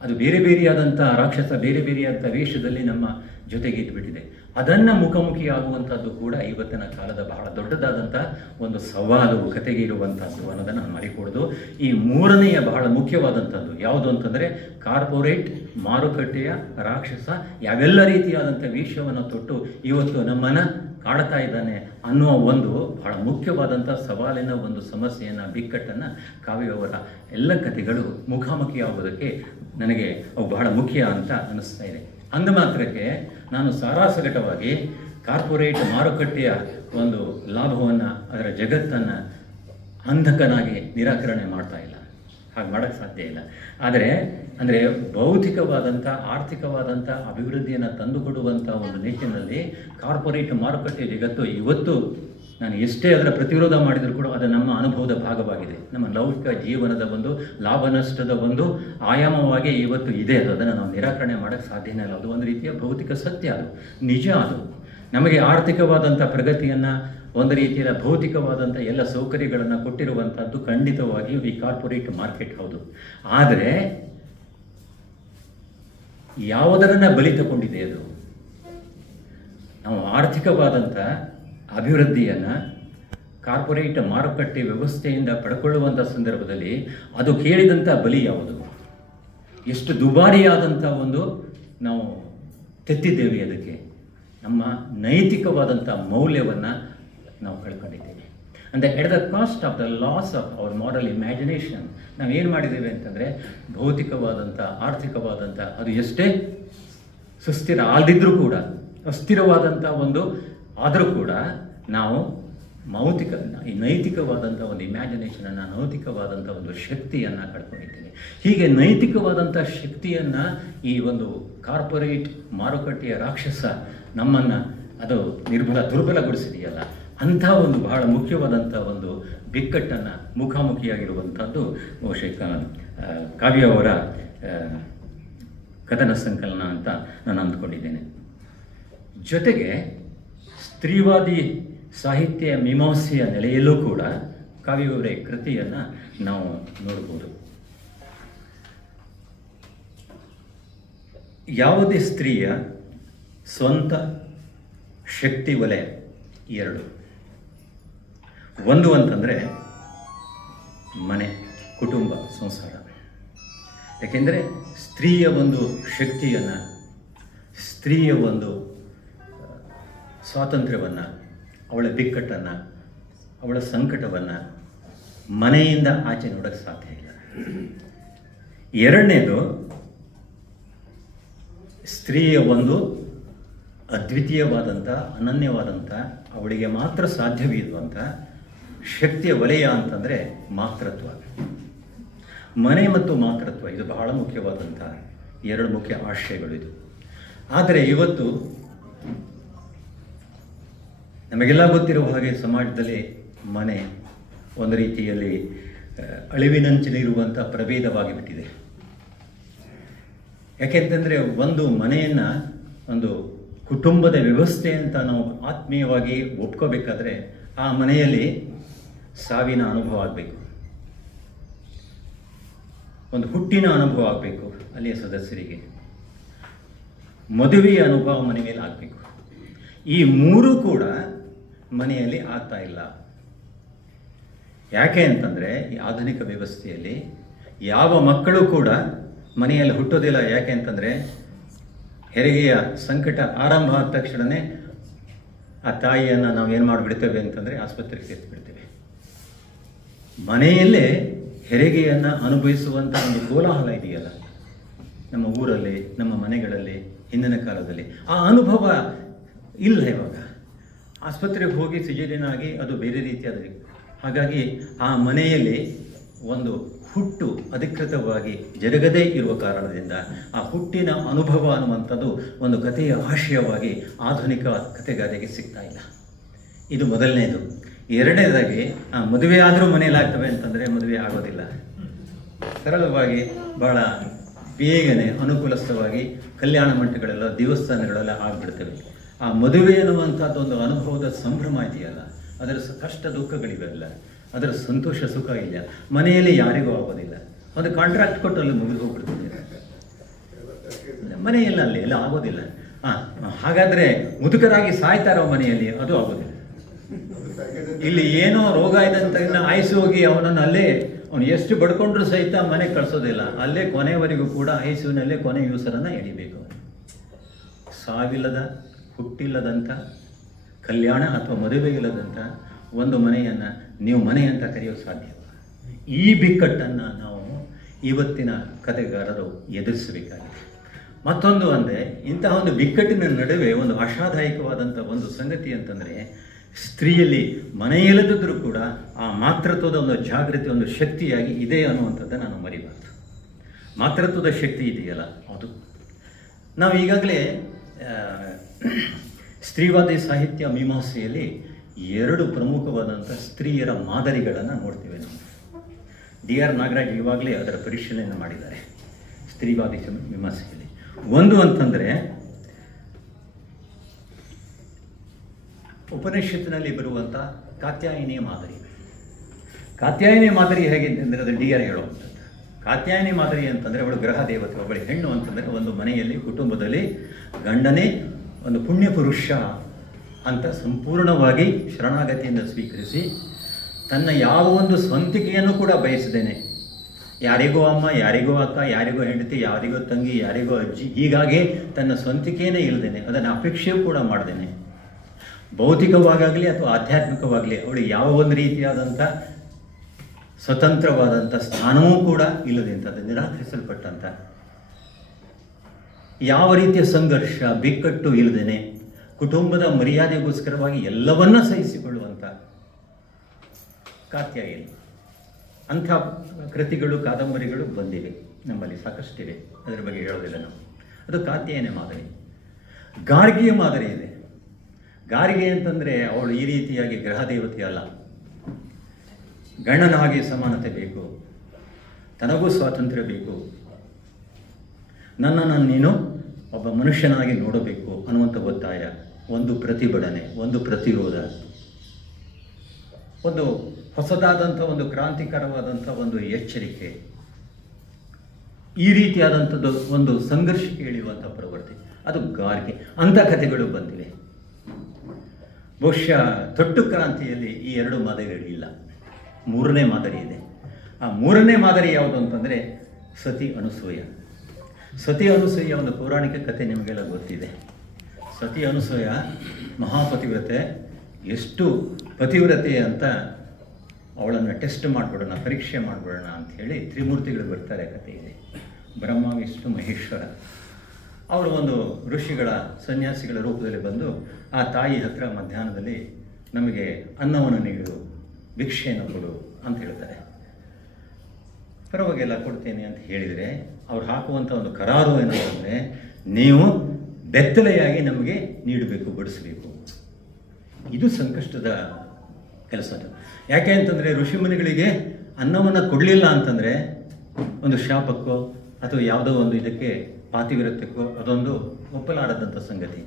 ಅದು ಬೇರೆ ಬೇರೆಯಾದಂಥ ರಾಕ್ಷಸ ಬೇರೆ ಬೇರೆಯಾದಂಥ ವೇಷದಲ್ಲಿ ನಮ್ಮ ಜೊತೆಗೆ ಇದ್ದುಬಿಟ್ಟಿದೆ. ಅದನ್ನು ಮುಖಾಮುಖಿ ಆಗುವಂಥದ್ದು ಕೂಡ ಇವತ್ತಿನ ಕಾಲದ ಬಹಳ ದೊಡ್ಡದಾದಂಥ ಒಂದು ಸವಾಲು ಕತೆಗೆ ಇರುವಂಥದ್ದು ಅನ್ನೋದನ್ನು ನಾವು ಮರಿಕೊಡೋದು. ಈ ಮೂರನೆಯ ಬಹಳ ಮುಖ್ಯವಾದಂಥದ್ದು ಯಾವುದು ಅಂತಂದರೆ, ಕಾರ್ಪೊರೇಟ್ ಮಾರುಕಟ್ಟೆಯ ರಾಕ್ಷಸ ಯಾವೆಲ್ಲ ರೀತಿಯಾದಂಥ ವೇಷವನ್ನು ತೊಟ್ಟು ಇವತ್ತು ನಮ್ಮನ್ನು ಕಾಡ್ತಾ ಇದ್ದಾನೆ ಅನ್ನುವ ಒಂದು ಬಹಳ ಮುಖ್ಯವಾದಂಥ ಸವಾಲಿನ ಒಂದು ಸಮಸ್ಯೆಯನ್ನು, ಬಿಕ್ಕಟ್ಟನ್ನು ಕಾವ್ಯವರ ಎಲ್ಲ ಕಥೆಗಳು ಮುಖಾಮುಖಿಯಾಗೋದಕ್ಕೆ ನನಗೆ ಅವು ಬಹಳ ಮುಖ್ಯ ಅಂತ ಅನ್ನಿಸ್ತಾ ಇದೆ. ಅಂದ ಮಾತ್ರಕ್ಕೆ ನಾನು ಸಾರಾಸಗಟವಾಗಿ ಕಾರ್ಪೊರೇಟ್ ಮಾರುಕಟ್ಟೆಯ ಒಂದು ಲಾಭವನ್ನು, ಅದರ ಜಗತ್ತನ್ನು ಅಂಧಕನಾಗಿ ನಿರಾಕರಣೆ ಮಾಡ್ತಾ ಇಲ್ಲ, ಹಾಗೆ ಮಾಡೋಕ್ಕೆ ಸಾಧ್ಯ ಇಲ್ಲ. ಅಂದರೆ ಭೌತಿಕವಾದಂಥ ಆರ್ಥಿಕವಾದಂಥ ಅಭಿವೃದ್ಧಿಯನ್ನು ತಂದುಕೊಡುವಂಥ ಒಂದು ನಿಟ್ಟಿನಲ್ಲಿ ಕಾರ್ಪೊರೇಟ್ ಮಾರುಕಟ್ಟೆ ಜಗತ್ತು ಇವತ್ತು ನಾನು ಎಷ್ಟೇ ಅದರ ಪ್ರತಿರೋಧ ಮಾಡಿದರೂ ಕೂಡ ಅದು ನಮ್ಮ ಅನುಭವದ ಭಾಗವಾಗಿದೆ. ನಮ್ಮ ಲೌಕಿಕ ಜೀವನದ ಒಂದು ಲಾಭ ನಷ್ಟದ ಒಂದು ಆಯಾಮವಾಗಿ ಇವತ್ತು ಇದೆ. ಅದನ್ನು ನಾವು ನಿರಾಕರಣೆ ಮಾಡೋಕ್ಕೆ ಸಾಧ್ಯನೇ ಇಲ್ಲ. ಅದು ಒಂದು ರೀತಿಯ ಭೌತಿಕ ಸತ್ಯ, ಅದು ನಿಜ. ಅದು ನಮಗೆ ಆರ್ಥಿಕವಾದಂಥ ಪ್ರಗತಿಯನ್ನು, ಒಂದು ರೀತಿಯ ಭೌತಿಕವಾದಂಥ ಎಲ್ಲ ಸೌಕರ್ಯಗಳನ್ನು ಕೊಟ್ಟಿರುವಂಥದ್ದು ಖಂಡಿತವಾಗಿಯೂ ಈ ಕಾರ್ಪೊರೇಟ್ ಮಾರ್ಕೆಟ್ ಹೌದು. ಆದರೆ ಯಾವುದರನ್ನು ಬಲಿ ತಗೊಂಡಿದೆ ಅದು? ನಾವು ಆರ್ಥಿಕವಾದಂಥ ಅಭಿವೃದ್ಧಿಯನ್ನು ಕಾರ್ಪೊರೇಟ್ ಮಾರುಕಟ್ಟೆ ವ್ಯವಸ್ಥೆಯಿಂದ ಪಡ್ಕೊಳ್ಳುವಂಥ ಸಂದರ್ಭದಲ್ಲಿ ಅದು ಕೇಳಿದಂಥ ಬಲಿ ಯಾವುದು? ಎಷ್ಟು ದುಬಾರಿಯಾದಂಥ ಒಂದು ನಾವು ತೆತ್ತಿದ್ದೇವೆ. ಅದಕ್ಕೆ ನಮ್ಮ ನೈತಿಕವಾದಂಥ ಮೌಲ್ಯವನ್ನು ನಾವು ಕಳ್ಕೊಂಡಿದ್ದೇವೆ. ಅಂದರೆ at the cost of the loss of our moral imagination ನಾವೇನು ಮಾಡಿದ್ದೇವೆ ಅಂತಂದರೆ, ಭೌತಿಕವಾದಂಥ ಆರ್ಥಿಕವಾದಂಥ ಅದು ಎಷ್ಟೇ ಸುಸ್ಥಿರ ಆಲ್ದಿದ್ರೂ ಕೂಡ, ಅಸ್ಥಿರವಾದಂಥ ಒಂದು ಆದರೂ ಕೂಡ ನಾವು ಈ ನೈತಿಕವಾದಂಥ ಒಂದು ಇಮ್ಯಾಜಿನೇಷನನ್ನು, ನೈತಿಕವಾದಂಥ ಒಂದು ಶಕ್ತಿಯನ್ನು ಕಳ್ಕೊಂಡಿದ್ದೇವೆ. ಹೀಗೆ ನೈತಿಕವಾದಂಥ ಶಕ್ತಿಯನ್ನು ಈ ಒಂದು ಕಾರ್ಪೊರೇಟ್ ಮಾರುಕಟ್ಟೆಯ ರಾಕ್ಷಸ ನಮ್ಮನ್ನು ಅದು ದುರ್ಬಲಗೊಳಿಸಿದೆಯಲ್ಲ, ಅಂಥ ಒಂದು ಬಹಳ ಮುಖ್ಯವಾದಂಥ ಒಂದು ಬಿಕ್ಕಟ್ಟನ್ನು ಮುಖಾಮುಖಿಯಾಗಿರುವಂಥದ್ದು ಬಹುಶಃ ಕಾವ್ಯವರ ಕಥನ ಸಂಕಲನ ಅಂತ ನಾನು ಅಂದ್ಕೊಂಡಿದ್ದೇನೆ. ಜೊತೆಗೆ ಸ್ತ್ರೀವಾದಿ ಸಾಹಿತ್ಯ ಮೀಮಾಂಸೆಯ ನೆಲೆಯಲ್ಲೂ ಕೂಡ ಕಾವ್ಯವರ ಕೃತಿಯನ್ನು ನಾವು ನೋಡ್ಬೋದು. ಯಾವುದೇ ಸ್ತ್ರೀಯ ಸ್ವಂತ ಶಕ್ತಿ ವಲಯ ಎರಡು. ಒಂದು ಅಂತಂದರೆ ಮನೆ, ಕುಟುಂಬ, ಸಂಸಾರ. ಯಾಕೆಂದರೆ ಸ್ತ್ರೀಯ ಒಂದು ಶಕ್ತಿಯನ್ನು, ಸ್ತ್ರೀಯ ಒಂದು ಸ್ವಾತಂತ್ರ್ಯವನ್ನು, ಅವಳ ಬಿಕ್ಕಟ್ಟನ್ನು, ಅವಳ ಸಂಕಟವನ್ನು ಮನೆಯಿಂದ ಆಚೆ ನೋಡೋಕ್ಕೆ ಸಾಧ್ಯ ಇಲ್ಲ. ಎರಡನೇದು, ಸ್ತ್ರೀಯ ಒಂದು ಅದ್ವಿತೀಯವಾದಂಥ, ಅನನ್ಯವಾದಂಥ, ಅವಳಿಗೆ ಮಾತ್ರ ಸಾಧ್ಯವಿರುವಂಥ ಶಕ್ತಿಯ ವಲಯ ಅಂತಂದರೆ ಮಾತೃತ್ವ. ಮನೆ ಮತ್ತು ಮಾತೃತ್ವ ಇದು ಬಹಳ ಮುಖ್ಯವಾದಂಥ ಎರಡು ಮುಖ್ಯ ಆಶಯಗಳು ಇದು. ಆದರೆ ಇವತ್ತು ನಮಗೆಲ್ಲ ಗೊತ್ತಿರುವ ಹಾಗೆ ಸಮಾಜದಲ್ಲಿ ಮನೆ ಒಂದು ರೀತಿಯಲ್ಲಿ ಅಳಿವಿನಂಚಿನಿರುವಂಥ ಪ್ರಭೇದವಾಗಿ ಬಿಟ್ಟಿದೆ. ಯಾಕೆಂತಂದರೆ ಒಂದು ಮನೆಯನ್ನು ಒಂದು ಕುಟುಂಬದ ವ್ಯವಸ್ಥೆ ಅಂತ ನಾವು ಆತ್ಮೀಯವಾಗಿ ಒಪ್ಕೋಬೇಕಾದ್ರೆ ಆ ಮನೆಯಲ್ಲಿ ಸಾವಿನ ಅನುಭವ ಆಗಬೇಕು, ಒಂದು ಹುಟ್ಟಿನ ಅನುಭವ ಆಗಬೇಕು, ಅಲ್ಲಿಯ ಸದಸ್ಯರಿಗೆ ಮದುವೆಯ ಅನುಭವ ಮನೆ ಮೇಲೆ ಆಗಬೇಕು. ಈ ಮೂರೂ ಕೂಡ ಮನೆಯಲ್ಲಿ ಆಗ್ತಾ ಇಲ್ಲ. ಯಾಕೆ ಅಂತಂದರೆ ಈ ಆಧುನಿಕ ವ್ಯವಸ್ಥೆಯಲ್ಲಿ ಯಾವ ಮಕ್ಕಳು ಕೂಡ ಮನೆಯಲ್ಲಿ ಹುಟ್ಟೋದಿಲ್ಲ. ಯಾಕೆ ಅಂತಂದರೆ ಹೆರಿಗೆಯ ಸಂಕಟ ಆರಂಭ ಆದ ತಕ್ಷಣವೇ ಆ ತಾಯಿಯನ್ನು ನಾವು ಏನು ಮಾಡಿಬಿಡ್ತೇವೆ ಅಂತಂದರೆ ಆಸ್ಪತ್ರೆಗೆ ಸೇರಿಸ್ಬಿಡ್ತೇವೆ. ಮನೆಯಲ್ಲೇ ಹೆರಿಗೆಯನ್ನು ಅನುಭವಿಸುವಂಥ ಒಂದು ಕೋಲಾಹಲ ಇದೆಯಲ್ಲ ನಮ್ಮ ಊರಲ್ಲಿ, ನಮ್ಮ ಮನೆಗಳಲ್ಲಿ, ಹಿಂದಿನ ಕಾಲದಲ್ಲಿ ಆ ಅನುಭವ ಇಲ್ಲ. ಇವಾಗ ಆಸ್ಪತ್ರೆಗೆ ಹೋಗಿ ಸಿಜೇರಿಯನ್ ಆಗಿ ಅದು ಬೇರೆ ರೀತಿಯಾದ. ಹಾಗಾಗಿ ಆ ಮನೆಯಲ್ಲಿ ಒಂದು ಹುಟ್ಟು ಅಧಿಕೃತವಾಗಿ ಜರುಗದೇ ಇರುವ ಕಾರಣದಿಂದ ಆ ಹುಟ್ಟಿನ ಅನುಭವ ಅನ್ನುವಂಥದ್ದು ಒಂದು ಕಥೆಯ ಆಶಯವಾಗಿ ಆಧುನಿಕ ಕಥೆಗಾರಿಕೆಗೆ ಸಿಗ್ತಾ ಇಲ್ಲ. ಇದು ಮೊದಲನೇದು. ಎರಡನೇದಾಗಿ ಮದುವೆ ಆದರೂ ಮನೆಯಲ್ಲಿ ಆಗ್ತವೆ ಅಂತಂದರೆ ಮದುವೆ ಆಗೋದಿಲ್ಲ. ಸರಳವಾಗಿ ಬಹಳ ಬೇಗನೆ ಅನುಕೂಲಸ್ಥವಾಗಿ ಕಲ್ಯಾಣ ಮಂಟಪಗಳೆಲ್ಲ, ದೇವಸ್ಥಾನಗಳೆಲ್ಲ ಆಗಿಬಿಡ್ತವೆ. ಆ ಮದುವೆ ಅನ್ನುವಂಥದ್ದು ಒಂದು ಅನುಭವದ ಸಂಭ್ರಮ ಇದೆಯಲ್ಲ, ಅದರ ಕಷ್ಟ ದುಃಖಗಳಿವೆಲ್ಲ, ಅದರ ಸಂತೋಷ ಸುಖ ಇಲ್ಲ. ಮನೆಯಲ್ಲಿ ಯಾರಿಗೂ ಆಗೋದಿಲ್ಲ. ಒಂದು ಕಾಂಟ್ರಾಕ್ಟ್ ಕೊಟ್ಟು ಅಲ್ಲಿ ಮುಗಿದು ಹೋಗ್ಬಿಡ್ತಿದ್ದಾರೆ. ಮನೆಯಲ್ಲ ಅಲ್ಲಿ ಎಲ್ಲ ಆಗೋದಿಲ್ಲ. ಹಾಗಾದರೆ ಮುದುಕರಾಗಿ ಸಾಯ್ತಾರೋ ಮನೆಯಲ್ಲಿ, ಅದು ಆಗೋದಿಲ್ಲ. ಇಲ್ಲಿ ಏನೋ ರೋಗ ಇದೆ ಅಂತ ಆಯ್ಸಿ ಹೋಗಿ ಅವನನ್ನು ಅಲ್ಲೇ ಅವನು ಎಷ್ಟು ಬಡ್ಕೊಂಡ್ರೂ ಸಹಿತ ಮನೆಗೆ ಕಳಿಸೋದಿಲ್ಲ. ಅಲ್ಲೇ ಕೊನೆಯವರೆಗೂ ಕೂಡ ಐಸಿಯುನಲ್ಲೇ ಕೊನೆ ಯೂಸರನ್ನು ಎಳಿಬೇಕು. ಸಾವಿಲ್ಲದ, ಹುಟ್ಟಿಲ್ಲದಂಥ, ಕಲ್ಯಾಣ ಅಥವಾ ಮದುವೆ ಇಲ್ಲದಂಥ ಒಂದು ಮನೆಯನ್ನು ನೀವು ಮನೆ ಅಂತ ಕರೆಯೋಕ್ಕೆ ಸಾಧ್ಯವ? ಈ ಬಿಕ್ಕಟ್ಟನ್ನು ನಾವು ಇವತ್ತಿನ ಕಥೆಗಾರರು ಎದುರಿಸಬೇಕಾಗಿದೆ. ಮತ್ತೊಂದು ಅಂದರೆ, ಇಂತಹ ಒಂದು ಬಿಕ್ಕಟ್ಟಿನ ನಡುವೆ ಒಂದು ಆಶಾದಾಯಕವಾದಂಥ ಒಂದು ಸಂಗತಿ ಅಂತಂದರೆ, ಸ್ತ್ರೀಯಲ್ಲಿ ಮನೆಯಲ್ಲದಿದ್ದರೂ ಕೂಡ ಆ ಮಾತೃತ್ವದ ಒಂದು ಜಾಗೃತಿ, ಒಂದು ಶಕ್ತಿಯಾಗಿ ಇದೆ ಅನ್ನುವಂಥದ್ದನ್ನು ನಾನು ಮರಿಬಾರ್ದು. ಮಾತೃತ್ವದ ಶಕ್ತಿ ಇದೆಯಲ್ಲ, ಅದು ನಾವು ಈಗಾಗಲೇ ಸ್ತ್ರೀವಾದಿ ಸಾಹಿತ್ಯ ಮೀಮಾಂಸೆಯಲ್ಲಿ 2 ಪ್ರಮುಖವಾದಂಥ ಸ್ತ್ರೀಯರ ಮಾದರಿಗಳನ್ನು ನೋಡ್ತೀವಿ ನಾವು. DR ನಾಗರಾಜ್ ಇವಾಗಲೇ ಅದರ ಪರಿಶೀಲನೆ ಮಾಡಿದ್ದಾರೆ ಸ್ತ್ರೀವಾದಿ ಮೀಮಾಂಸೆಯಲ್ಲಿ. ಒಂದು ಅಂತಂದರೆ, ಉಪನಿಷತ್ತಿನಲ್ಲಿ ಬರುವಂಥ ಕಾತ್ಯಾಯಿನಿಯ ಮಾದರಿ. ಕಾತ್ಯಾಯಿನಿ ಮಾದರಿ ಹೇಗೆ ಅಂತಂದರೆ, ಅದು DR ಹೇಳುವಂಥದ್ದು. ಕಾತ್ಯಾಯಿನಿ ಮಾದರಿ ಅಂತಂದರೆ, ಅವಳು ಗ್ರಹ ದೇವತೆ, ಒಬ್ಬಳು ಹೆಣ್ಣು ಅಂತಂದರೆ ಒಂದು ಮನೆಯಲ್ಲಿ ಕುಟುಂಬದಲ್ಲಿ ಗಂಡನೇ ಒಂದು ಪುಣ್ಯ ಪುರುಷ ಅಂತ ಸಂಪೂರ್ಣವಾಗಿ ಶರಣಾಗತಿಯನ್ನು ಸ್ವೀಕರಿಸಿ, ತನ್ನ ಯಾವ ಒಂದು ಸ್ವಂತಿಕೆಯನ್ನು ಕೂಡ ಬಯಸದೇನೆ, ಯಾರಿಗೋ ಅಮ್ಮ, ಯಾರಿಗೋ ಅಕ್ಕ, ಯಾರಿಗೋ ಹೆಂಡತಿ, ಯಾರಿಗೋ ತಂಗಿ, ಯಾರಿಗೋ ಅಜ್ಜಿ, ಹೀಗಾಗಿ ತನ್ನ ಸ್ವಂತಿಕೆಯೇ ಇಲ್ಲದೇನೆ, ಅದನ್ನು ಅಪೇಕ್ಷೆಯೂ ಕೂಡ ಮಾಡ್ದೇನೆ, ಭೌತಿಕವಾಗಲಿ ಅಥವಾ ಆಧ್ಯಾತ್ಮಿಕವಾಗಲಿ ಅವಳಿಗೆ ಯಾವ ಒಂದು ರೀತಿಯಾದಂಥ ಸ್ವತಂತ್ರವಾದಂಥ ಸ್ಥಾನವೂ ಕೂಡ ಇಲ್ಲದೆ ಅಂತ, ಅದು ನಿರಾಕರಿಸಲ್ಪಟ್ಟಂಥ, ಯಾವ ರೀತಿಯ ಸಂಘರ್ಷ ಬಿಕ್ಕಟ್ಟು ಇಲ್ಲದೇನೆ ಕುಟುಂಬದ ಮರ್ಯಾದೆಗೋಸ್ಕರವಾಗಿ ಎಲ್ಲವನ್ನ ಸಹಿಸಿಕೊಳ್ಳುವಂಥ ಕಾತ್ಯಾಯಿನಿ. ಅಂಥ ಕೃತಿಗಳು, ಕಾದಂಬರಿಗಳು ಬಂದಿವೆ ನಮ್ಮಲ್ಲಿ, ಸಾಕಷ್ಟಿವೆ, ಅದರ ಬಗ್ಗೆ ಹೇಳೋದಿಲ್ಲ ನಾವು. ಅದು ಕಾತ್ಯಾಯನಿ ಮಾದರಿ. ಗಾರ್ಗಿಯ ಮಾದರಿ ಇದೆ. ಗಾರ್ಗಿ ಅಂತಂದರೆ ಅವಳು ಈ ರೀತಿಯಾಗಿ ಗ್ರಹ ದೇವತೆ ಅಲ್ಲ, ಗಂಡನ ಹಾಗೆ ಸಮಾನತೆ ಬೇಕು, ತನಗೂ ಸ್ವಾತಂತ್ರ್ಯ ಬೇಕು, ನನ್ನನ್ನು ನೀನು ಒಬ್ಬ ಮನುಷ್ಯನಾಗಿ ನೋಡಬೇಕು ಅನ್ನುವಂಥ ಒತ್ತಾಯ, ಒಂದು ಪ್ರತಿಭಟನೆ, ಒಂದು ಪ್ರತಿರೋಧ, ಒಂದು ಹೊಸದಾದಂಥ ಒಂದು ಕ್ರಾಂತಿಕರವಾದಂಥ ಒಂದು ಎಚ್ಚರಿಕೆ, ಈ ರೀತಿಯಾದಂಥದ್ದು ಒಂದು ಸಂಘರ್ಷಕ್ಕೆ ಇಳಿಯುವಂಥ ಪ್ರವೃತ್ತಿ, ಅದು ಗಾರ್ಗಿ. ಅಂಥ ಕಥೆಗಳು ಬಂದಿವೆ. ಬಹುಶಃ ತೊಟ್ಟು ಕ್ರಾಂತಿಯಲ್ಲಿ ಈ 2 ಮಾದರಿಗಳಿಲ್ಲ, 3ನೇ ಮಾದರಿ ಇದೆ. ಆ 3ನೇ ಮಾದರಿ ಯಾವುದು ಅಂತಂದರೆ ಸತಿ ಅನುಸೂಯ. ಸತಿ ಅನುಸೂಯ ಒಂದು ಪೌರಾಣಿಕ ಕಥೆ ನಿಮಗೆಲ್ಲ ಗೊತ್ತಿದೆ. ಸತಿ ಅನುಸೂಯ ಮಹಾಪತಿವ್ರತೆ, ಎಷ್ಟು ಪತಿವ್ರತೆ ಅಂತ ಅವಳನ್ನು ಟೆಸ್ಟ್ ಮಾಡಿಬಿಡೋಣ, ಪರೀಕ್ಷೆ ಮಾಡಿಬಿಡೋಣ ಅಂಥೇಳಿ ತ್ರಿಮೂರ್ತಿಗಳು ಬರ್ತಾರೆ. ಕಥೆ ಇದೆ. ಬ್ರಹ್ಮ, ವಿಷ್ಣು, ಮಹೇಶ್ವರ. ಅವರು ಒಂದು ಋಷಿಗಳ ಸನ್ಯಾಸಿಗಳ ರೂಪದಲ್ಲಿ ಬಂದು ಆ ತಾಯಿ ಹತ್ರ ಮಧ್ಯಾಹ್ನದಲ್ಲಿ ನಮಗೆ ಅನ್ನವನ್ನು ನೀಡು, ಭಿಕ್ಷೆಯನ್ನು ಕೊಡು ಅಂತ ಹೇಳ್ತಾರೆ. ಪರವಾಗಿಲ್ಲ ಕೊಡ್ತೇನೆ ಅಂತ ಹೇಳಿದರೆ, ಅವ್ರು ಹಾಕುವಂಥ ಒಂದು ಕರಾರು ಏನಂತಂದರೆ, ನೀವು ಬೆತ್ತಲೆಯಾಗಿ ನಮಗೆ ನೀಡಬೇಕು, ಬಡಿಸಬೇಕು. ಇದು ಸಂಕಷ್ಟದ ಕೆಲಸ. ಯಾಕೆ ಅಂತಂದರೆ, ಋಷಿಮುನಿಗಳಿಗೆ ಅನ್ನವನ್ನು ಕೊಡಲಿಲ್ಲ ಅಂತಂದರೆ ಒಂದು ಶಾಪಕ್ಕೋ ಅಥವಾ ಯಾವುದೋ ಒಂದು ಇದಕ್ಕೆ ಪಾತಿವ್ರತ್ಯಕ್ಕೋ ಅದೊಂದು ಒಪ್ಪಲಾರದಂಥ ಸಂಗತಿ.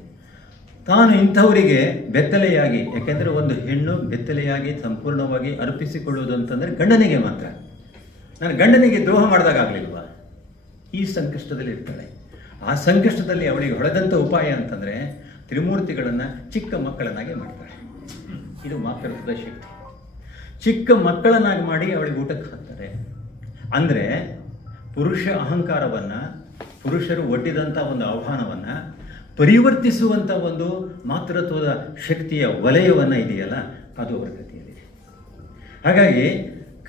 ತಾನು ಇಂಥವರಿಗೆ ಬೆತ್ತಲೆಯಾಗಿ, ಯಾಕೆಂದರೆ ಒಂದು ಹೆಣ್ಣು ಬೆತ್ತಲೆಯಾಗಿ ಸಂಪೂರ್ಣವಾಗಿ ಅರ್ಪಿಸಿಕೊಳ್ಳುವುದು ಅಂತಂದರೆ ಗಂಡನಿಗೆ ಮಾತ್ರ. ನಾನು ಗಂಡನಿಗೆ ದ್ರೋಹ ಮಾಡಿದಾಗಲಿಲ್ವಾ? ಈ ಸಂಕಷ್ಟದಲ್ಲಿ ಇರ್ತಾಳೆ. ಆ ಸಂಕಷ್ಟದಲ್ಲಿ ಅವಳಿಗೆ ಹೊಳೆದಂಥ ಉಪಾಯ ಅಂತಂದರೆ ತ್ರಿಮೂರ್ತಿಗಳನ್ನು ಚಿಕ್ಕ ಮಕ್ಕಳನ್ನಾಗಿ ಮಾಡ್ತಾಳೆ. ಇದು ಮಾತೃತ್ವದ ಶಕ್ತಿ. ಚಿಕ್ಕ ಮಕ್ಕಳನ್ನಾಗಿ ಮಾಡಿ ಅವಳಿಗೆ ಊಟಕ್ಕೆ ಹಾಕ್ತಾರೆ. ಅಂದರೆ ಪುರುಷ ಅಹಂಕಾರವನ್ನು, ಪುರುಷರು ಒಡ್ಡಿದಂಥ ಒಂದು ಆಹ್ವಾನವನ್ನು ಪರಿವರ್ತಿಸುವಂಥ ಒಂದು ಮಾತೃತ್ವದ ಶಕ್ತಿಯ ವಲಯವನ್ನು ಇದೆಯಲ್ಲ, ಅದು ಅವರ ಕಥೆಯಲ್ಲಿದೆ. ಹಾಗಾಗಿ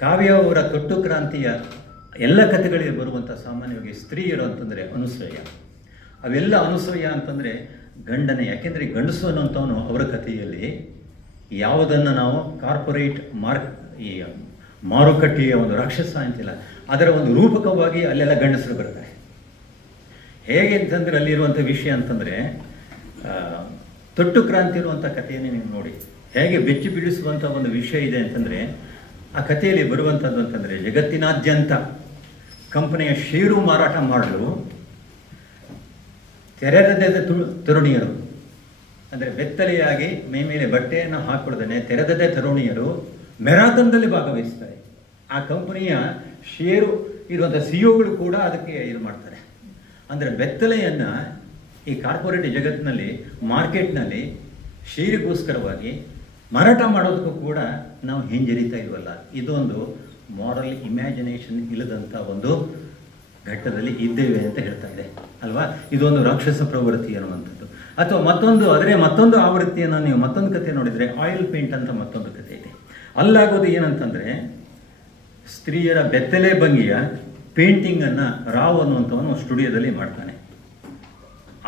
ಕಾವ್ಯ ಅವರ ತೊಟ್ಟು ಕ್ರಾಂತಿಯ ಎಲ್ಲ ಕಥೆಗಳಿಗೆ ಬರುವಂಥ ಸಾಮಾನ್ಯವಾಗಿ ಸ್ತ್ರೀಯರು ಅಂತಂದರೆ ಅನುಸೂಯ. ಅವೆಲ್ಲ ಅನುಸೂಯ ಅಂತಂದರೆ ಗಂಡನೇ. ಯಾಕೆಂದರೆ ಗಂಡಸು ಅನ್ನೋಂಥವನು ಅವರ ಕಥೆಯಲ್ಲಿ ಯಾವುದನ್ನು ನಾವು ಕಾರ್ಪೊರೇಟ್ ಈ ಮಾರುಕಟ್ಟೆಯ ಒಂದು ರಾಕ್ಷಸ ಅಂತಿಲ್ಲ, ಅದರ ಒಂದು ರೂಪಕವಾಗಿ ಅಲ್ಲೆಲ್ಲ ಗಂಡಸರು ಬರ್ತಾರೆ. ಹೇಗೆ ಅಂತಂದರೆ ಅಲ್ಲಿರುವಂಥ ವಿಷಯ ಅಂತಂದರೆ, ತೊಟ್ಟು ಕ್ರಾಂತಿ ಇರುವಂಥ ಕಥೆಯನ್ನೇ ನೀವು ನೋಡಿ, ಹೇಗೆ ಬೆಚ್ಚಿ ಬೀಳಿಸುವಂಥ ಒಂದು ವಿಷಯ ಇದೆ ಅಂತಂದರೆ, ಆ ಕಥೆಯಲ್ಲಿ ಬರುವಂಥದ್ದು ಅಂತಂದರೆ, ಜಗತ್ತಿನಾದ್ಯಂತ ಕಂಪನಿಯ ಷೇರು ಮಾರಾಟ ಮಾಡಲು ತೆರೆದದ ತರುಣಿಯರು, ಅಂದರೆ ಬೆತ್ತಲೆಯಾಗಿ ಮೈ ಮೇಲೆ ಬಟ್ಟೆಯನ್ನು ಹಾಕೊಳ್ದೇನೆ ತೆರೆದದೇ ತರುಣಿಯರು ಮ್ಯಾರಥಾನ್ದಲ್ಲಿ ಭಾಗವಹಿಸ್ತಾರೆ. ಆ ಕಂಪನಿಯ ಷೇರು ಇರುವಂಥ ಸಿಇಒಗಳು ಕೂಡ ಅದಕ್ಕೆ ಇದು ಮಾಡ್ತಾರೆ. ಅಂದರೆ ಬೆತ್ತಲೆಯನ್ನು ಈ ಕಾರ್ಪೊರೇಟ್ ಜಗತ್ತಿನಲ್ಲಿ, ಮಾರ್ಕೆಟ್ನಲ್ಲಿ ಷೇರಿಗೋಸ್ಕರವಾಗಿ ಮಾರಾಟ ಮಾಡೋದಕ್ಕೂ ಕೂಡ ನಾವು ಹಿಂಜರಿತಾ ಇಲ್ವಲ್ಲ. ಇದೊಂದು ಮಾರಲ್ ಇಮ್ಯಾಜಿನೇಷನ್ ಇಲ್ಲದಂಥ ಒಂದು ಘಟ್ಟದಲ್ಲಿ ಇದ್ದೇವೆ ಅಂತ ಹೇಳ್ತಾ ಇದೆ ಅಲ್ವಾ. ಇದೊಂದು ರಾಕ್ಷಸ ಪ್ರವೃತ್ತಿ ಅನ್ನುವಂಥದ್ದು. ಅಥವಾ ಮತ್ತೊಂದು ಆವೃತ್ತಿಯನ್ನು ನೀವು ಮತ್ತೊಂದು ಕತೆ ನೋಡಿದರೆ ಆಯಿಲ್ ಪೇಂಟ್ ಅಂತ ಮತ್ತೊಂದು ಕತೆ ಇದೆ. ಅಲ್ಲಾಗೋದು ಏನಂತಂದರೆ ಸ್ತ್ರೀಯರ ಬೆತ್ತಲೆ ಭಂಗಿಯ ಪೇಂಟಿಂಗನ್ನು ರಾವ್ ಅನ್ನುವಂಥವನು ಸ್ಟುಡಿಯೋದಲ್ಲಿ ಮಾಡ್ತಾನೆ.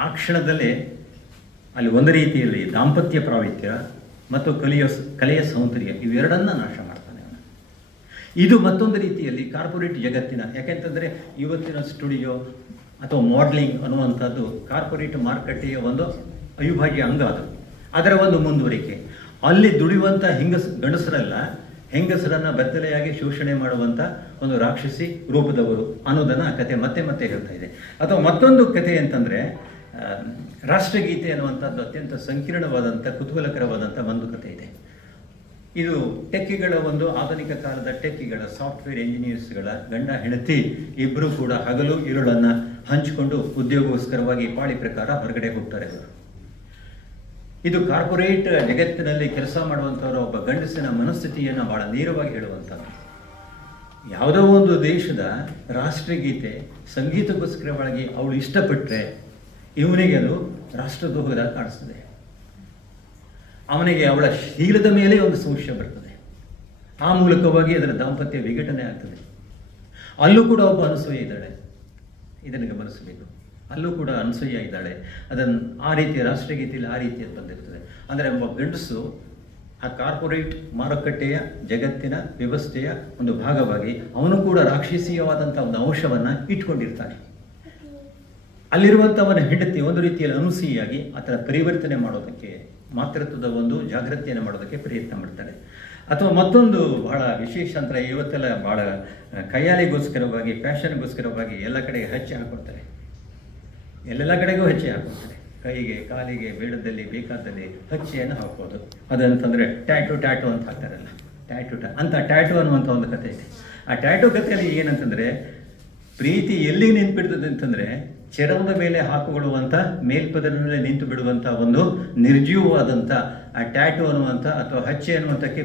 ಆ ಕ್ಷಣದಲ್ಲೇ ಅಲ್ಲಿ ಒಂದು ರೀತಿಯಲ್ಲಿ ದಾಂಪತ್ಯ ಪ್ರಾವಿತ್ಯ ಮತ್ತು ಕಲೆಯ ಸೌಂದರ್ಯ ಇವೆರಡನ್ನ ನಾಶ ಮಾಡ್ತಾನೆ ಅವನು. ಇದು ಮತ್ತೊಂದು ರೀತಿಯಲ್ಲಿ ಕಾರ್ಪೊರೇಟ್ ಜಗತ್ತಿನ, ಯಾಕೆಂತಂದರೆ ಇವತ್ತಿನ ಸ್ಟುಡಿಯೋ ಅಥವಾ ಮಾಡಲಿಂಗ್ ಅನ್ನುವಂಥದ್ದು ಕಾರ್ಪೊರೇಟ್ ಮಾರುಕಟ್ಟೆಯ ಒಂದು ಅವಿಭಾಜ್ಯ ಅಂಗ. ಅದರ ಒಂದು ಮುಂದುವರಿಕೆ. ಅಲ್ಲಿ ದುಡಿಯುವಂಥ ಹೆಂಗಸರನ್ನು ಬೆತ್ತಲೆಯಾಗಿ ಶೋಷಣೆ ಮಾಡುವಂಥ ಒಂದು ರಾಕ್ಷಸಿ ರೂಪದವರು ಅನ್ನೋದನ್ನು ಆ ಕತೆ ಮತ್ತೆ ಮತ್ತೆ ಹೇಳ್ತಾ ಇದೆ. ಅಥವಾ ಮತ್ತೊಂದು ಕತೆ ಅಂತಂದರೆ ರಾಷ್ಟ್ರಗೀತೆ ಅನ್ನುವಂಥದ್ದು ಅತ್ಯಂತ ಸಂಕೀರ್ಣವಾದಂಥ ಕುತೂಹಲಕರವಾದಂಥ ಒಂದು ಕತೆ ಇದೆ. ಇದು ಟೆಕ್ಕಿಗಳ ಒಂದು ಆಧುನಿಕ ಕಾಲದ ಟೆಕ್ಕಿಗಳ ಸಾಫ್ಟ್ವೇರ್ ಇಂಜಿನಿಯರ್ಸ್ಗಳ ಗಂಡ ಹೆಂಡತಿ ಇಬ್ಬರು ಕೂಡ ಹಗಲು ഇരുಳನ್ನು ಹಂಚಿಕೊಂಡು ಉದ್ಯೋಗಕ್ಕೋಸ್ಕರವಾಗಿ ಪಾಳಿ ಪ್ರಕಾರ ಹೊರಗಡೆ ಹೋಗ್ತಾರೆ ಅವರು. ಇದು ಕಾರ್ಪೊರೇಟ್ ಜಗತ್ತಿನಲ್ಲಿ ಕೆಲಸ ಮಾಡುವಂಥವರ ಒಬ್ಬ ಗಂಡಸಿನ ಮನಸ್ಥಿತಿಯನ್ನು ಬಹಳ ನೇರವಾಗಿ ಹೇಳುವಂಥದ್ದು. ಯಾವುದೋ ಒಂದು ದೇಶದ ರಾಷ್ಟ್ರಗೀತೆ ಸಂಗೀತಕ್ಕೋಸ್ಕರವಾಗಿ ಅವಳು ಇಷ್ಟಪಟ್ಟರೆ ಇವನಿಗೆ ಅದು ರಾಷ್ಟ್ರದ್ರೋಹದ ಕಾಣಿಸ್ತದೆ. ಅವನಿಗೆ ಅವಳ ಶೀಲದ ಮೇಲೆ ಒಂದು ಸಂಶಯ ಬರ್ತದೆ. ಆ ಮೂಲಕವಾಗಿ ಅದರ ದಾಂಪತ್ಯ ವಿಘಟನೆ ಆಗ್ತದೆ. ಅಲ್ಲೂ ಕೂಡ ಒಬ್ಬ ಅನಸೂಯ ಇದ್ದಾಳೆ, ಇದನ್ನು ಗಮನಿಸಬೇಕು. ಅಲ್ಲೂ ಕೂಡ ಅನಸೂಯ ಇದ್ದಾಳೆ. ಅದನ್ನು ಆ ರೀತಿಯ ರಾಷ್ಟ್ರಗೀತೆಯಲ್ಲಿ ಆ ರೀತಿಯಲ್ಲಿ ಬಂದಿರ್ತದೆ. ಅಂದರೆ ಒಬ್ಬ ಗಂಡಸು ಆ ಕಾರ್ಪೊರೇಟ್ ಮಾರುಕಟ್ಟೆಯ ಜಗತ್ತಿನ ವ್ಯವಸ್ಥೆಯ ಒಂದು ಭಾಗವಾಗಿ ಅವನು ಕೂಡ ರಾಕ್ಷಸೀಯವಾದಂಥ ಒಂದು ಅಂಶವನ್ನು ಇಟ್ಕೊಂಡಿರ್ತಾನೆ. ಅಲ್ಲಿರುವಂಥವನ ಹೆಂಡತಿ ಒಂದು ರೀತಿಯಲ್ಲಿ ಅನುಸೂಯಾಗಿ ಆತನ ಪರಿವರ್ತನೆ ಮಾಡೋದಕ್ಕೆ, ಮಾತೃತ್ವದ ಒಂದು ಜಾಗೃತಿಯನ್ನು ಮಾಡೋದಕ್ಕೆ ಪ್ರಯತ್ನ ಮಾಡ್ತಾಳೆ. ಅಥವಾ ಮತ್ತೊಂದು ಬಹಳ ವಿಶೇಷ ಅಂದರೆ ಇವತ್ತೆಲ್ಲ ಬಹಳ ಕೈಯಾಲಿಗೋಸ್ಕರವಾಗಿ, ಫ್ಯಾಷನ್ಗೋಸ್ಕರವಾಗಿ ಎಲ್ಲ ಕಡೆಗೆ ಹಚ್ಚಿ ಹಾಕೊಳ್ತಾರೆ. ಎಲ್ಲೆಲ್ಲ ಕಡೆಗೂ ಹಚ್ಚಿ ಹಾಕೊಳ್ತಾರೆ. ಕೈಗೆ, ಕಾಲಿಗೆ, ಬೇಡದಲ್ಲಿ ಬೇಕಾದಲ್ಲಿ ಹಚ್ಚೆಯನ್ನು ಹಾಕೋದು. ಅದಂತಂದರೆ ಟ್ಯಾಟು ಅಂತ ಹಾಕ್ತಾರಲ್ಲ, ಟ್ಯಾಟು ಅನ್ನುವಂಥ ಒಂದು ಕಥೆ ಇದೆ. ಆ ಟ್ಯಾಟು ಕಥೆಯಲ್ಲಿ ಏನಂತಂದರೆ ಪ್ರೀತಿ ಎಲ್ಲಿಗೆ ನಿಂತುಬಿಡ್ತದೆ ಅಂತಂದರೆ ಚರ್ಮದ ಮೇಲೆ ಹಾಕಿಕೊಳ್ಳುವಂಥ ಮೇಲ್ಪದರ ಮೇಲೆ ನಿಂತು ಬಿಡುವಂಥ ಒಂದು ನಿರ್ಜೀವವಾದಂಥ ಆ ಟ್ಯಾಟು ಅನ್ನುವಂಥ ಅಥವಾ ಹಚ್ಚೆ ಅನ್ನುವಂಥಕ್ಕೆ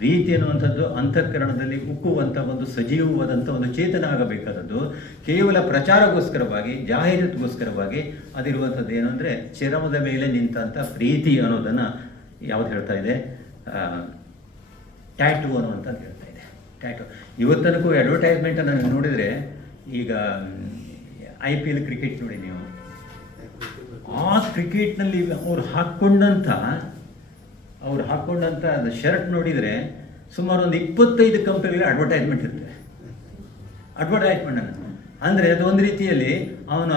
ಪ್ರೀತಿ ಅನ್ನುವಂಥದ್ದು ಅಂತಃಕರಣದಲ್ಲಿ ಉಕ್ಕುವಂಥ ಒಂದು ಸಜೀವವಾದಂಥ ಒಂದು ಚೇತನ ಆಗಬೇಕಾದದ್ದು. ಕೇವಲ ಪ್ರಚಾರಕ್ಕೋಸ್ಕರವಾಗಿ, ಜಾಹೀರಾತಿಗೋಸ್ಕರವಾಗಿ ಅದಿರುವಂಥದ್ದು ಏನು ಅಂದರೆ ಚರ್ಮದ ಮೇಲೆ ನಿಂತಂಥ ಪ್ರೀತಿ ಅನ್ನೋದನ್ನು ಯಾವುದು ಹೇಳ್ತಾ ಇದೆ, ಟ್ಯಾಟು ಅನ್ನುವಂಥದ್ದು ಹೇಳ್ತಾ ಇದೆ. ಟ್ಯಾಟು ಇವತ್ತನಕ್ಕೂ ಅಡ್ವರ್ಟೈಸ್ಮೆಂಟನ್ನು ನೋಡಿದರೆ, ಈಗ IPL ಕ್ರಿಕೆಟ್ ನೋಡಿ ನೀವು, ಆ ಕ್ರಿಕೆಟ್ನಲ್ಲಿ ಅವ್ರು ಹಾಕ್ಕೊಂಡಂಥ ಅದು ಶರ್ಟ್ ನೋಡಿದರೆ ಸುಮಾರು ಒಂದು 25 ಕಂಪನಿಗಳ ಅಡ್ವರ್ಟೈಸ್ಮೆಂಟ್ ಇರ್ತದೆ. ಅಂದರೆ ಅದು ಒಂದು ರೀತಿಯಲ್ಲಿ ಅವನ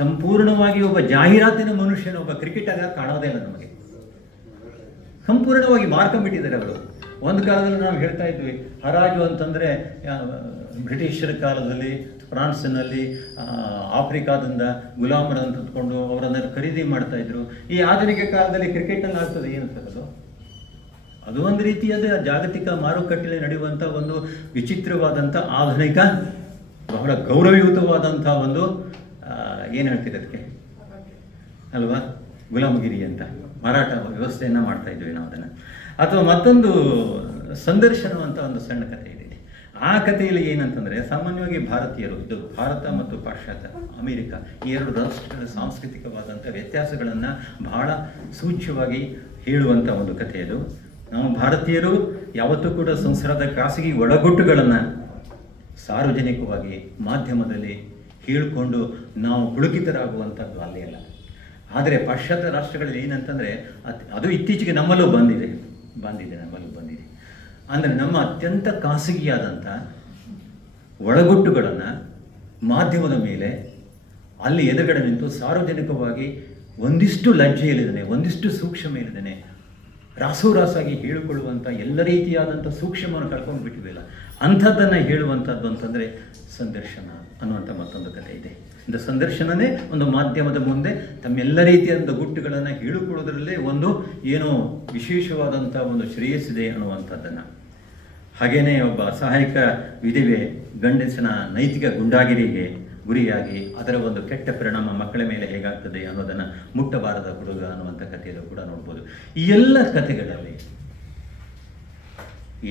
ಸಂಪೂರ್ಣವಾಗಿ ಒಬ್ಬ ಜಾಹೀರಾತಿನ ಮನುಷ್ಯನ, ಒಬ್ಬ ಕ್ರಿಕೆಟರ್ ಕಾಣೋದೇ ಇಲ್ಲ ನಮಗೆ. ಸಂಪೂರ್ಣವಾಗಿ ಮಾರ್ಕೊಂಡ್ಬಿಟ್ಟಿದ್ದಾರೆ ಅವರು. ಒಂದು ಕಾಲದಲ್ಲಿ ನಾವು ಹೇಳ್ತಾ ಇದ್ವಿ, ಹರಾಜು ಅಂತಂದರೆ ಬ್ರಿಟಿಷರ ಕಾಲದಲ್ಲಿ ಫ್ರಾನ್ಸ್ನಲ್ಲಿ ಆಫ್ರಿಕಾದಿಂದ ಗುಲಾಮರನ್ನು ತಂದುಕೊಂಡು ಅವರನ್ನು ಖರೀದಿ ಮಾಡ್ತಾ ಇದ್ರು. ಈ ಆಧುನಿಕ ಕಾಲದಲ್ಲಿ ಕ್ರಿಕೆಟ್ನಲ್ಲಿ ಆಗ್ತದೆ ಏನಂತದ್ದು, ಅದು ಒಂದು ರೀತಿಯಾದ ಜಾಗತಿಕ ಮಾರುಕಟ್ಟೆಯಲ್ಲಿ ನಡೆಯುವಂಥ ಒಂದು ವಿಚಿತ್ರವಾದಂಥ ಆಧುನಿಕ ಬಹಳ ಗೌರವಯುತವಾದಂಥ ಒಂದು ಏನು ಹೇಳ್ತಿದೆ ಅದಕ್ಕೆ ಅಲ್ವಾ, ಗುಲಾಮಗಿರಿ ಅಂತ ಮಾರಾಟ ವ್ಯವಸ್ಥೆಯನ್ನು ಮಾಡ್ತಾ ಇದ್ವಿ ನಾವು ಅದನ್ನು. ಅಥವಾ ಮತ್ತೊಂದು ಸಂದರ್ಶನವಂಥ ಒಂದು ಸಣ್ಣ ಕಥೆ ಇದೆ. ಆ ಕಥೆಯಲ್ಲಿ ಏನಂತಂದರೆ ಸಾಮಾನ್ಯವಾಗಿ ಭಾರತೀಯರು, ಇದು ಭಾರತ ಮತ್ತು ಪಾಶ್ಚಾತ್ಯ ಅಮೆರಿಕ ಈ ಎರಡು ರಾಷ್ಟ್ರಗಳ ಸಾಂಸ್ಕೃತಿಕವಾದಂಥ ವ್ಯತ್ಯಾಸಗಳನ್ನು ಬಹಳ ಸೂಚ್ಯವಾಗಿ ಹೇಳುವಂಥ ಒಂದು ಕಥೆ ಅದು. ನಾವು ಭಾರತೀಯರು ಯಾವತ್ತೂ ಕೂಡ ಸಂಸಾರದ ಖಾಸಗಿ ಒಳಗೊಟ್ಟುಗಳನ್ನು ಸಾರ್ವಜನಿಕವಾಗಿ ಮಾಧ್ಯಮದಲ್ಲಿ ಹೇಳಿಕೊಂಡು ನಾವು ಪುಳುಕಿತರಾಗುವಂಥದ್ದು ಅಲ್ಲೇ ಅಲ್ಲ. ಆದರೆ ಪಾಶ್ಚಾತ್ಯ ರಾಷ್ಟ್ರಗಳಲ್ಲಿ ಏನಂತಂದರೆ ಅದು ಇತ್ತೀಚೆಗೆ ನಮ್ಮಲ್ಲೂ ಬಂದಿದೆ. ಅಂದರೆ ನಮ್ಮ ಅತ್ಯಂತ ಖಾಸಗಿಯಾದಂಥ ಒಳಗುಟ್ಟುಗಳನ್ನು ಮಾಧ್ಯಮದ ಮೇಲೆ ಅಲ್ಲಿ ಎದುರುಗಡೆ ನಿಂತು ಸಾರ್ವಜನಿಕವಾಗಿ ಒಂದಿಷ್ಟು ಲಜ್ಜೆ ಇಲ್ಲದೇನೆ, ಒಂದಿಷ್ಟು ಸೂಕ್ಷ್ಮ ಇಲ್ಲದೇನೆ ರಾಸೋರಾಸಾಗಿ ಹೇಳಿಕೊಳ್ಳುವಂಥ ಎಲ್ಲ ರೀತಿಯಾದಂಥ ಸೂಕ್ಷ್ಮವನ್ನು ಕಳ್ಕೊಂಡು ಬಿಟ್ಟಿಲ್ಲ. ಅಂಥದ್ದನ್ನು ಹೇಳುವಂಥದ್ದು ಅಂತಂದರೆ ಸಂದರ್ಶನ ಅನ್ನುವಂಥ ಮತ್ತೊಂದು ಕಥೆ ಇದೆ. இந்த ಸಂದರ್ಶನನೇ ಒಂದು ಮಾಧ್ಯಮದ ಮುಂದೆ ತಮ್ಮೆಲ್ಲ ರೀತಿಯಾದಂಥ ಗುಟ್ಟುಗಳನ್ನು ಹೇಳಿಕೊಳ್ಳೋದ್ರಲ್ಲೇ ಒಂದು ಏನೋ ವಿಶೇಷವಾದಂಥ ಒಂದು ಶ್ರೇಯಸ್ಸಿದೆ ಅನ್ನುವಂಥದ್ದನ್ನು. ಹಾಗೆಯೇ ಒಬ್ಬ ಸಹಾಯಕ ವಿಧವೆ ಗಂಡಸಿನ ನೈತಿಕ ಗುಂಡಾಗಿರಿಗೆ ಗುರಿಯಾಗಿ ಅದರ ಒಂದು ಕೆಟ್ಟ ಪರಿಣಾಮ ಮಕ್ಕಳ ಮೇಲೆ ಹೇಗಾಗ್ತದೆ ಅನ್ನೋದನ್ನು ಮುಟ್ಟಬಾರದ ಹುಡುಗ ಅನ್ನುವಂಥ ಕಥೆಯಲ್ಲೂ ಕೂಡ ನೋಡ್ಬೋದು. ಈ ಎಲ್ಲ ಕಥೆಗಳಲ್ಲಿ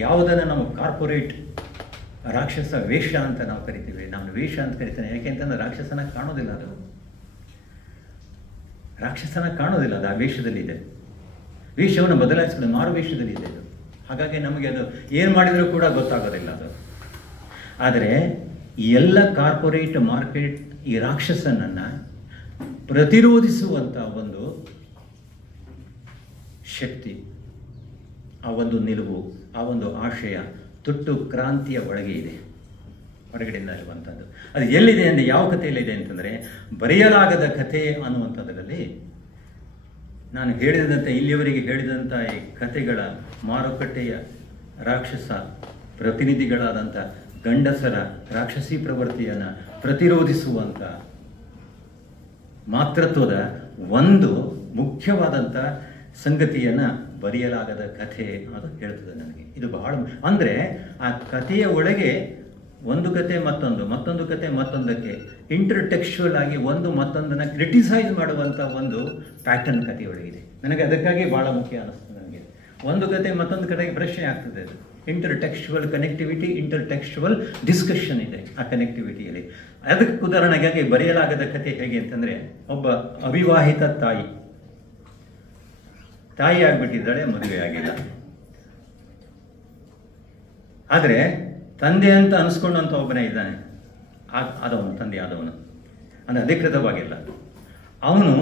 ಯಾವುದನ್ನು ನಾವು ಕಾರ್ಪೊರೇಟ್ ರಾಕ್ಷಸ ವೇಷ ಅಂತ ನಾವು ಕರಿತೀವಿ, ನಾವು ವೇಷ ಅಂತ ಕರಿತೇನೆ. ಯಾಕೆಂತಂದ್ರೆ ರಾಕ್ಷಸನ ಕಾಣೋದಿಲ್ಲ, ಅದು ರಾಕ್ಷಸನ ಕಾಣೋದಿಲ್ಲ, ಅದು ಆ ವೇಷದಲ್ಲಿದೆ. ವೇಷವನ್ನು ಬದಲಾಯಿಸ್ಕೊಂಡು ಮಾರು ವೇಷದಲ್ಲಿದೆ ಅದು. ಹಾಗಾಗಿ ನಮಗೆ ಅದು ಏನು ಮಾಡಿದರೂ ಕೂಡ ಗೊತ್ತಾಗೋದಿಲ್ಲ ಅದು. ಆದರೆ ಈ ಎಲ್ಲ ಕಾರ್ಪೊರೇಟ್ ಮಾರ್ಕೆಟ್ ಈ ರಾಕ್ಷಸನನ್ನು ಪ್ರತಿರೋಧಿಸುವಂಥ ಒಂದು ಶಕ್ತಿ, ಆ ಒಂದು ನಿಲುವು, ಆ ಒಂದು ಆಶಯ ತುಟ್ಟು ಕ್ರಾಂತಿಯ ಒಳಗೆ ಇದೆ, ಹೊರಗಡೆಯಿಂದ ಇರುವಂಥದ್ದು. ಅದು ಎಲ್ಲಿದೆ ಅಂದರೆ, ಯಾವ ಕಥೆಯಲ್ಲಿದೆ ಅಂತಂದರೆ, ಬರೆಯಲಾಗದ ಕಥೆ ಅನ್ನುವಂಥದ್ರಲ್ಲಿ ನಾನು ಹೇಳಿದಂತೆ, ಇಲ್ಲಿಯವರೆಗೆ ಹೇಳಿದಂಥ ಈ ಕಥೆಗಳ ಮಾರುಕಟ್ಟೆಯ ರಾಕ್ಷಸ ಪ್ರತಿನಿಧಿಗಳಾದಂಥ ಗಂಡಸರ ರಾಕ್ಷಸಿ ಪ್ರವೃತ್ತಿಯನ್ನು ಪ್ರತಿರೋಧಿಸುವಂಥ ಮಾತೃತ್ವದ ಒಂದು ಮುಖ್ಯವಾದಂಥ ಸಂಗತಿಯನ್ನು ಬರೆಯಲಾಗದ ಕಥೆ ಅದು ಹೇಳ್ತದೆ ನನಗೆ. ಇದು ಬಹಳ ಅಂದರೆ ಆ ಕಥೆಯ ಒಳಗೆ ಒಂದು ಕತೆ ಮತ್ತೊಂದು ಕತೆ ಮತ್ತೊಂದಕ್ಕೆ ಇಂಟರ್ಟೆಕ್ಸ್ಚುವಲ್ ಆಗಿ ಒಂದು ಮತ್ತೊಂದನ್ನು ಕ್ರಿಟಿಸೈಸ್ ಮಾಡುವಂಥ ಒಂದು ಪ್ಯಾಟರ್ನ್ ಕಥೆಯೊಳಗಿದೆ. ನನಗೆ ಅದಕ್ಕಾಗಿ ಭಾಳ ಮುಖ್ಯ ಅನ್ನಿಸ್ತದೆ ನನಗೆ. ಒಂದು ಕತೆ ಮತ್ತೊಂದು ಕಡೆಗೆ ಪ್ರಶ್ನೆ ಆಗ್ತದೆ. ಅದು ಇಂಟರ್ಟೆಕ್ಸ್ಚುವಲ್ ಕನೆಕ್ಟಿವಿಟಿ, ಇಂಟರ್ಟೆಕ್ಸ್ಚುವಲ್ ಡಿಸ್ಕಷನ್ ಇದೆ ಆ ಕನೆಕ್ಟಿವಿಟಿಯಲ್ಲಿ. ಅದಕ್ಕೆ ಉದಾಹರಣೆಗಾಗಿ ಬರೆಯಲಾಗದ ಕತೆ ಹೇಗೆ ಅಂತಂದರೆ, ಒಬ್ಬ ಅವಿವಾಹಿತ ತಾಯಿ ಆಗಿಬಿಟ್ಟಿದ್ದಾಳೆ, ಮದುವೆ ಆಗಿಲ್ಲ. ಆದರೆ ತಂದೆ ಅಂತ ಅನಿಸ್ಕೊಂಡಂಥ ಒಬ್ಬನೇ ಇದ್ದಾನೆ, ಆದವನು, ತಂದೆ ಆದವನು, ಅಂದರೆ ಅಧಿಕೃತವಾಗಿಲ್ಲ. ಅವನು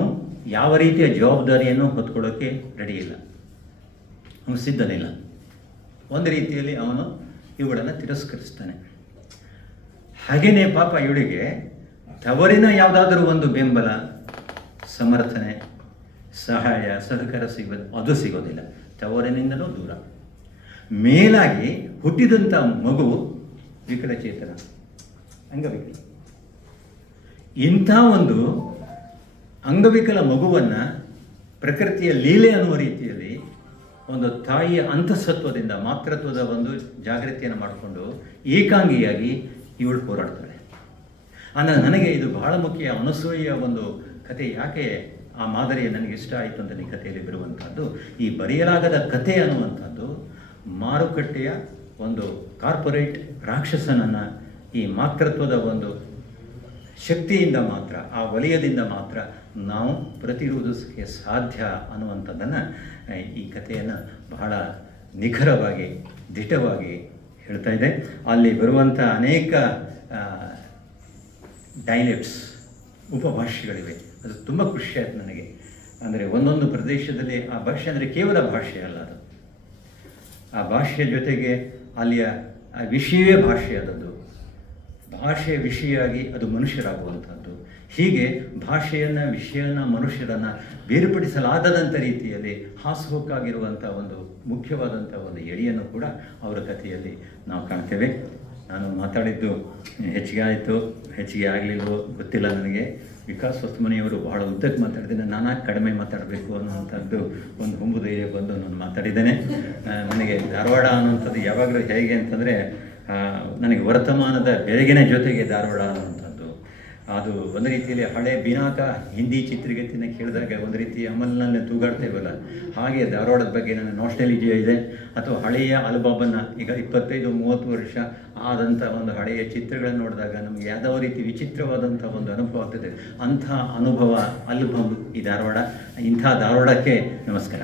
ಯಾವ ರೀತಿಯ ಜವಾಬ್ದಾರಿಯನ್ನು ಹೊತ್ಕೊಳ್ಳೋಕ್ಕೆ ರೆಡಿ ಇಲ್ಲ, ಅವನು ಸಿದ್ಧನಿಲ್ಲ. ಒಂದು ರೀತಿಯಲ್ಲಿ ಅವನು ಇವುಗಳನ್ನು ತಿರಸ್ಕರಿಸ್ತಾನೆ. ಹಾಗೆಯೇ ಪಾಪ ಇವಳಿಗೆ ತವರಿನ ಯಾವುದಾದ್ರೂ ಒಂದು ಬೆಂಬಲ, ಸಮರ್ಥನೆ, ಸಹಾಯ, ಸಹಕಾರ ಅದು ಸಿಗೋದಿಲ್ಲ. ತವರಿನಿಂದಲೂ ದೂರ. ಮೇಲಾಗಿ ಹುಟ್ಟಿದಂಥ ಮಗು ವಿಕಲಚೇತನ, ಅಂಗವಿಕಲ. ಇಂಥ ಒಂದು ಅಂಗವಿಕಲ ಮಗುವನ್ನು ಪ್ರಕೃತಿಯ ಲೀಲೆ ಅನ್ನುವ ರೀತಿಯಲ್ಲಿ ಒಂದು ತಾಯಿಯ ಅಂತಃಸತ್ವದಿಂದ, ಮಾತೃತ್ವದ ಒಂದು ಜಾಗೃತಿಯನ್ನು ಮಾಡಿಕೊಂಡು ಏಕಾಂಗಿಯಾಗಿ ಇವಳು ಹೋರಾಡ್ತಾಳೆ. ಅಂದರೆ ನನಗೆ ಇದು ಬಹಳ ಮುಖ್ಯ. ಅನಸೂಯೆಯ ಒಂದು ಕತೆ ಯಾಕೆ ಆ ಮಾದರಿಯ ನನಗೆ ಇಷ್ಟ ಆಯಿತು ಅಂತ ಈ ಕಥೆಯಲ್ಲಿ ಬರುವಂಥದ್ದು, ಈ ಬರೆಯಲಾಗದ ಕಥೆ ಅನ್ನುವಂಥದ್ದು ಮಾರುಕಟ್ಟೆಯ ಒಂದು ಕಾರ್ಪೊರೇಟ್ ರಾಕ್ಷಸನನ್ನು ಈ ಮಾತೃತ್ವದ ಒಂದು ಶಕ್ತಿಯಿಂದ ಮಾತ್ರ, ಆ ವಲಯದಿಂದ ಮಾತ್ರ ನಾವು ಪ್ರತಿರೋಧಿಸೋಕ್ಕೆ ಸಾಧ್ಯ ಅನ್ನುವಂಥದ್ದನ್ನು ಈ ಕಥೆಯನ್ನು ಬಹಳ ನಿಖರವಾಗಿ, ದಿಟವಾಗಿ ಹೇಳ್ತಾ ಇದೆ. ಅಲ್ಲಿ ಬರುವಂಥ ಅನೇಕ ಡೈಲೆಕ್ಟ್ಸ್, ಉಪಭಾಷೆಗಳಿವೆ. ಅದು ತುಂಬ ಖುಷಿಯಾಯಿತು ನನಗೆ. ಅಂದರೆ ಒಂದೊಂದು ಪ್ರದೇಶದಲ್ಲಿ ಆ ಭಾಷೆ ಅಂದರೆ ಕೇವಲ ಭಾಷೆ ಅಲ್ಲ, ಅದು ಆ ಭಾಷೆಯ ಜೊತೆಗೆ ಅಲ್ಲಿಯ ವಿಷಯವೇ ಭಾಷೆ ಆದದ್ದು, ಭಾಷೆಯ ವಿಷಯಾಗಿ ಅದು ಮನುಷ್ಯರಾಗುವಂಥದ್ದು. ಹೀಗೆ ಭಾಷೆಯನ್ನು, ವಿಷಯನ, ಮನುಷ್ಯರನ್ನು ಬೇರ್ಪಡಿಸಲಾಗದಂಥ ರೀತಿಯಲ್ಲಿ ಹಾಸುಹೊಕ್ಕಾಗಿರುವಂಥ ಒಂದು ಮುಖ್ಯವಾದಂಥ ಒಂದು ಎಳೆಯನ್ನು ಕೂಡ ಅವರ ಕಥೆಯಲ್ಲಿ ನಾವು ಕಾಣ್ತೇವೆ. ನಾನು ಮಾತಾಡಿದ್ದು ಹೆಚ್ಚಿಗೆ ಆಯಿತು, ಹೆಚ್ಚಿಗೆ ಆಗಲಿಲ್ಲವೋ ಗೊತ್ತಿಲ್ಲ ನನಗೆ. ವಿಕಾಸ್ ಹೊಸಮನಿಯವರು ಬಹಳ ಉದ್ದಕ್ಕೆ ಮಾತಾಡಿದ್ದೇನೆ, ನಾನು ಕಡಿಮೆ ಮಾತಾಡಬೇಕು ಅನ್ನುವಂಥದ್ದು ಒಂದು ಹುಂಬುದಯ್ಯ ಬಂದು ನಾನು ಮಾತಾಡಿದ್ದೇನೆ. ನನಗೆ ಧಾರವಾಡ ಅನ್ನುವಂಥದ್ದು ಯಾವಾಗಲೂ ಹೇಗೆ ಅಂತಂದರೆ, ನನಗೆ ವರ್ತಮಾನದ ಬೆಳಗಿನ ಜೊತೆಗೆ ಧಾರವಾಡ ಅನ್ನುವಂಥದ್ದು ಅದು ಒಂದು ರೀತಿಯಲ್ಲಿ ಹಳೆ ಬಿನಾಕ ಹಿಂದಿ ಚಿತ್ರಗತಿನ ಕೇಳಿದಾಗ ಒಂದು ರೀತಿ ಅಮಲ್ನಲ್ಲಿ ತೂಗಾಡ್ತೇವಲ್ಲ, ಹಾಗೆ ಧಾರವಾಡದ ಬಗ್ಗೆ ನನ್ನ ನಾಸ್ಟಾಲ್ಜಿಯಾ ಇದೆ. ಅಥವಾ ಹಳೆಯ ಆಲ್ಬಮನ್ನು, ಈಗ 25-30 ವರ್ಷ ಆದಂಥ ಒಂದು ಹಳೆಯ ಚಿತ್ರಗಳನ್ನು ನೋಡಿದಾಗ ನಮಗೆ ಯಾವುದೋ ರೀತಿ ವಿಚಿತ್ರವಾದಂಥ ಒಂದು ಅನುಭವ ಆಗ್ತದೆ. ಅಂಥ ಅನುಭವ ಆಲ್ಬಮ್ ಈ ಧಾರವಾಡ. ಇಂಥ ಧಾರವಾಡಕ್ಕೆ ನಮಸ್ಕಾರ.